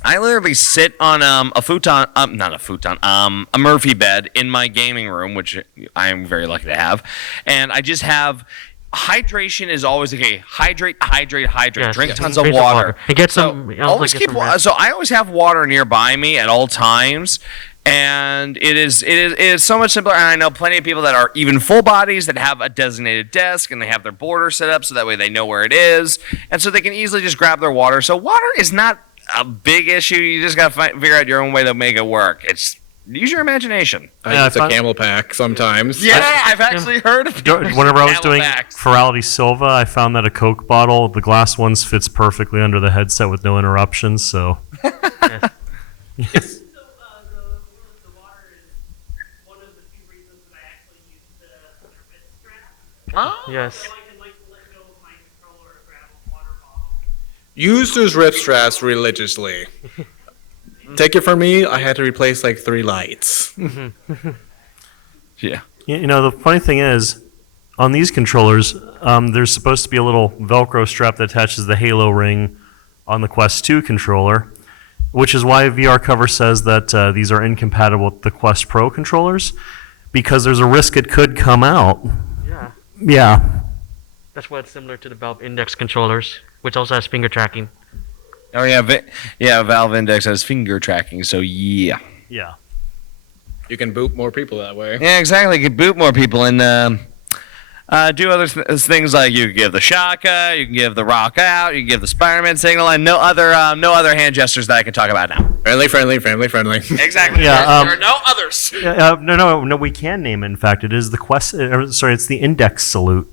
I literally sit on a futon, not a futon, a Murphy bed in my gaming room, which I am very lucky to have, and I just have. Hydration is always okay. Hydrate. Yes, Drink yes. tons of Drink some water. And get So, some. always get keep. some rest. So I always have water nearby me at all times, and it is so much simpler. And I know plenty of people that are even full bodies that have a designated desk and they have their border set up so that way they know where it is, and so they can easily just grab their water. So water is not a big issue. You just gotta figure out your own way to make it work. Use your imagination. I use a camel pack sometimes. Yeah, I've actually heard of Whenever I was doing Camelbacks. Ferality Silva, I found that a Coke bottle, the glass ones, fits perfectly under the headset with no interruptions, so. So, the water is one of the few reasons that I actually use the wrist strap. Yes. So I can, let go of my controller or grab a water bottle. Use those rip straps religiously. Take it from me, I had to replace like 3 lights. Yeah. The funny thing is, on these controllers, there's supposed to be a little Velcro strap that attaches the Halo ring on the Quest 2 controller, which is why VR Cover says that these are incompatible with the Quest Pro controllers, because there's a risk it could come out. Yeah. Yeah. That's why it's similar to the Valve Index controllers, which also has finger tracking. Oh yeah, Valve Index has finger tracking, so yeah. Yeah. You can boot more people that way. Yeah, exactly. You could boot more people, and do other things like you can give the shaka, you can give the rock out, you can give the Spider-Man signal, and no other hand gestures that I can talk about now. Friendly. Exactly. Yeah, there are no others. No, we can name it. In fact, it is the it's the index salute.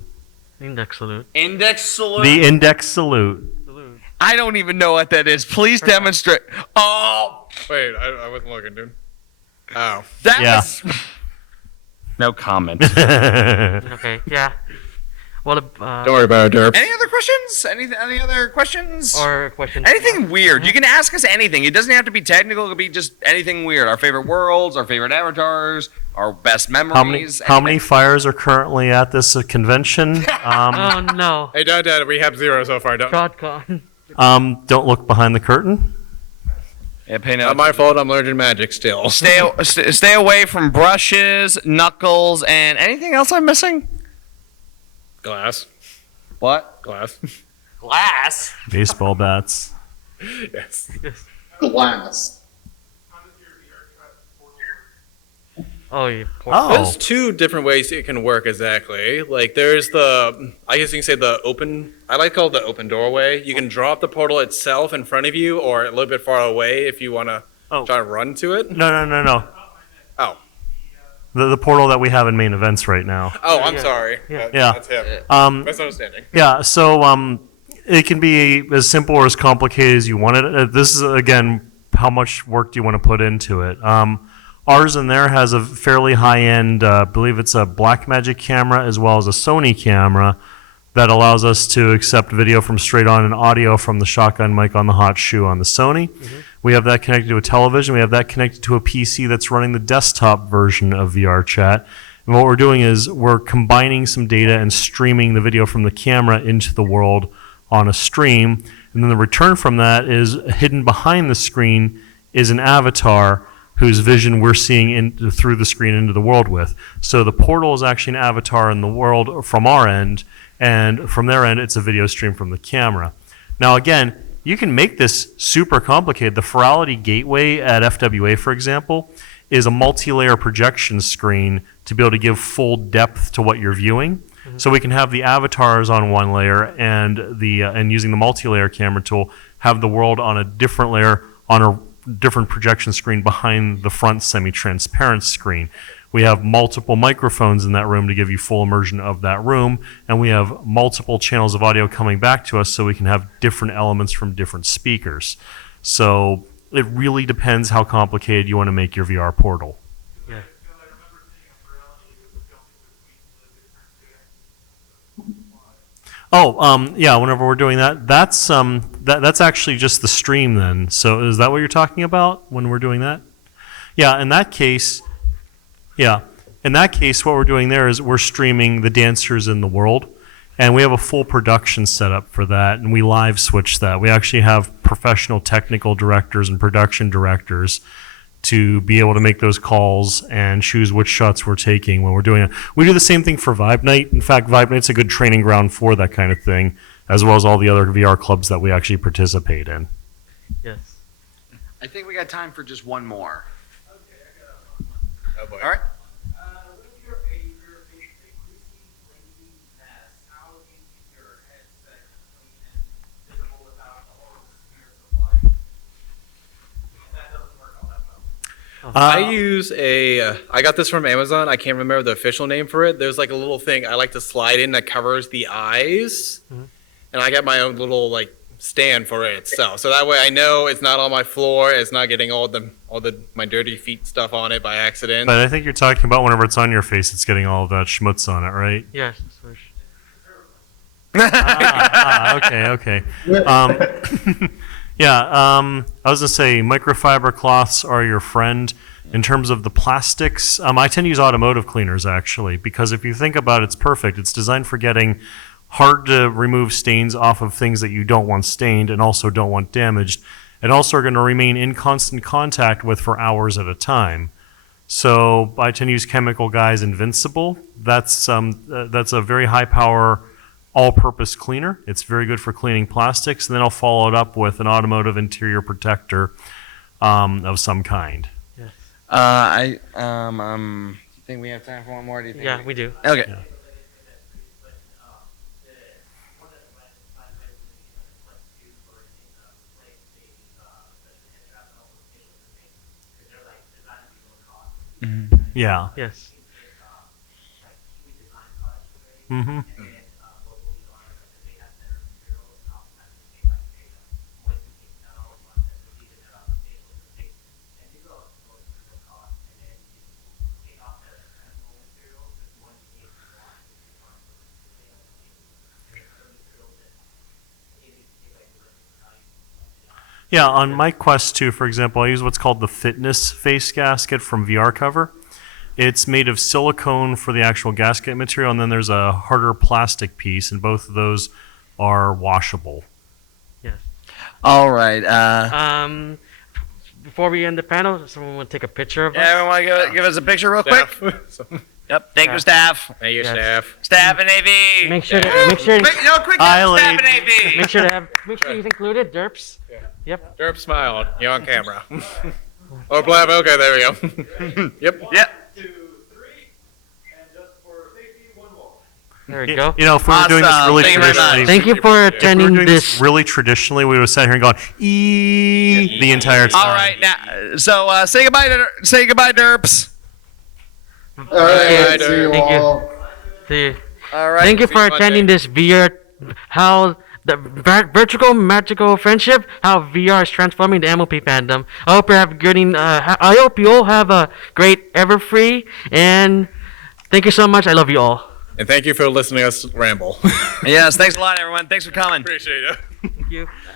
Index salute. Index salute. The index salute. I don't even know what that is. Please demonstrate. Oh, Wait, I wasn't looking, dude. Oh. that Yeah. was. No comment. Okay, yeah. Well, Don't worry about it, Derp. Any other questions? Any other questions? or question. Anything weird. You can ask us anything. It doesn't have to be technical. It could be just anything weird. Our favorite worlds, our favorite avatars, our best memories. How many fires are currently at this convention? Oh no. Hey, Dad, we have 0 so far. Shotgun. Don't look behind the curtain. Yeah, pay no. Not my fault. I'm learning magic still. Stay away from brushes, knuckles, and anything else I'm missing. Glass. What? Glass. Glass. Baseball bats. Yes. Glass. Oh, yeah. There's 2 different ways it can work exactly. Like there's I guess you can say the open, I like to call it the open doorway. You can drop the portal itself in front of you or a little bit far away if you want to try to run to it. No. Oh. The portal that we have in main events right now. Oh, I'm sorry. Yeah. That's him. Misunderstanding. Yeah, so it can be as simple or as complicated as you want it. This is, again, how much work do you want to put into it? Ours in there has a fairly high-end, I believe it's a Blackmagic camera as well as a Sony camera that allows us to accept video from straight on and audio from the shotgun mic on the hot shoe on the Sony. We have that connected to a television. We have that connected to a PC that's running the desktop version of VR chat. And what we're doing is we're combining some data and streaming the video from the camera into the world on a stream. And then the return from that is hidden behind the screen is an avatar whose vision we're seeing through the screen into the world with. So the portal is actually an avatar in the world from our end, and from their end, it's a video stream from the camera. Now, again, you can make this super complicated. The Ferality Gateway at FWA, for example, is a multi-layer projection screen to be able to give full depth to what you're viewing. So we can have the avatars on one layer and using the multi-layer camera tool, have the world on a different layer on a different projection screen behind the front semi-transparent screen. We have multiple microphones in that room to give you full immersion of that room, and we have multiple channels of audio coming back to us so we can have different elements from different speakers. So it really depends how complicated you want to make your VR portal. Yeah. Yeah, whenever we're doing that, that's actually just the stream then. So is that what you're talking about when we're doing that? Yeah, in that case, what we're doing there is we're streaming the dancers in the world, and we have a full production setup for that, and we live switch that. We actually have professional technical directors and production directors to be able to make those calls and choose which shots we're taking when we're doing it. We do the same thing for Vibe Night. In fact, Vibe Night's a good training ground for that kind of thing, as well as all the other VR clubs that we actually participate in. Yes. I think we got time for just one more. Oh boy. All right. With your increasing latency test, how do you keep your headset clean and visible without a horrible smears of light? That doesn't work all that well. I use I got this from Amazon. I can't remember the official name for it. There's like a little thing I like to slide in that covers the eyes. And I got my own little like stand for it itself. So that way I know it's not on my floor. It's not getting all my dirty feet stuff on it by accident. But I think you're talking about whenever it's on your face, it's getting all of that schmutz on it, right? Yes. Okay. I was going to say microfiber cloths are your friend. In terms of the plastics, I tend to use automotive cleaners, actually, because if you think about it, it's perfect. It's designed for getting hard to remove stains off of things that you don't want stained and also don't want damaged, and also are going to remain in constant contact with for hours at a time. So I tend to use Chemical Guy's Invincible. That's a very high power all-purpose cleaner. It's very good for cleaning plastics, and then I'll follow it up with an automotive interior protector of some kind. Yes. I think we have time for one more. Do you think? Yeah, we do. Okay. Yeah. Yeah. Yes. Mm-hmm. Yeah, on my Quest 2, for example, I use what's called the fitness face gasket from VR Cover. It's made of silicone for the actual gasket material, and then there's a harder plastic piece, and both of those are washable. Yes. All right. Before we end the panel, someone want to take a picture of us? Everyone, give us a picture real quick. Yep. Thank you, staff. Thank you, Yes. staff. Staff and AV. Make sure Quick, Hi, staff and AV. make sure he's included, Derps. Yep. Derp smiled. You're on camera. Oh, blab. Okay, there we go. Yep. Yep. There we go. You know, if we were doing this Awesome. really Thank you very much. traditionally, Thank you for if we were attending doing this. this really traditionally, we would have sat here and gone the entire time. All right. Now, so say goodbye, Derps. All right, Thank see you you. all. See. All right. Thank you for Monday. attending this VR. How the virtual magical friendship. How VR is transforming the MLP fandom. I hope you're getting. I hope you all have a great Everfree, and thank you so much. I love you all. And thank you for listening to us ramble. Yes. Thanks a lot, everyone. Thanks for coming. Appreciate it. Thank you.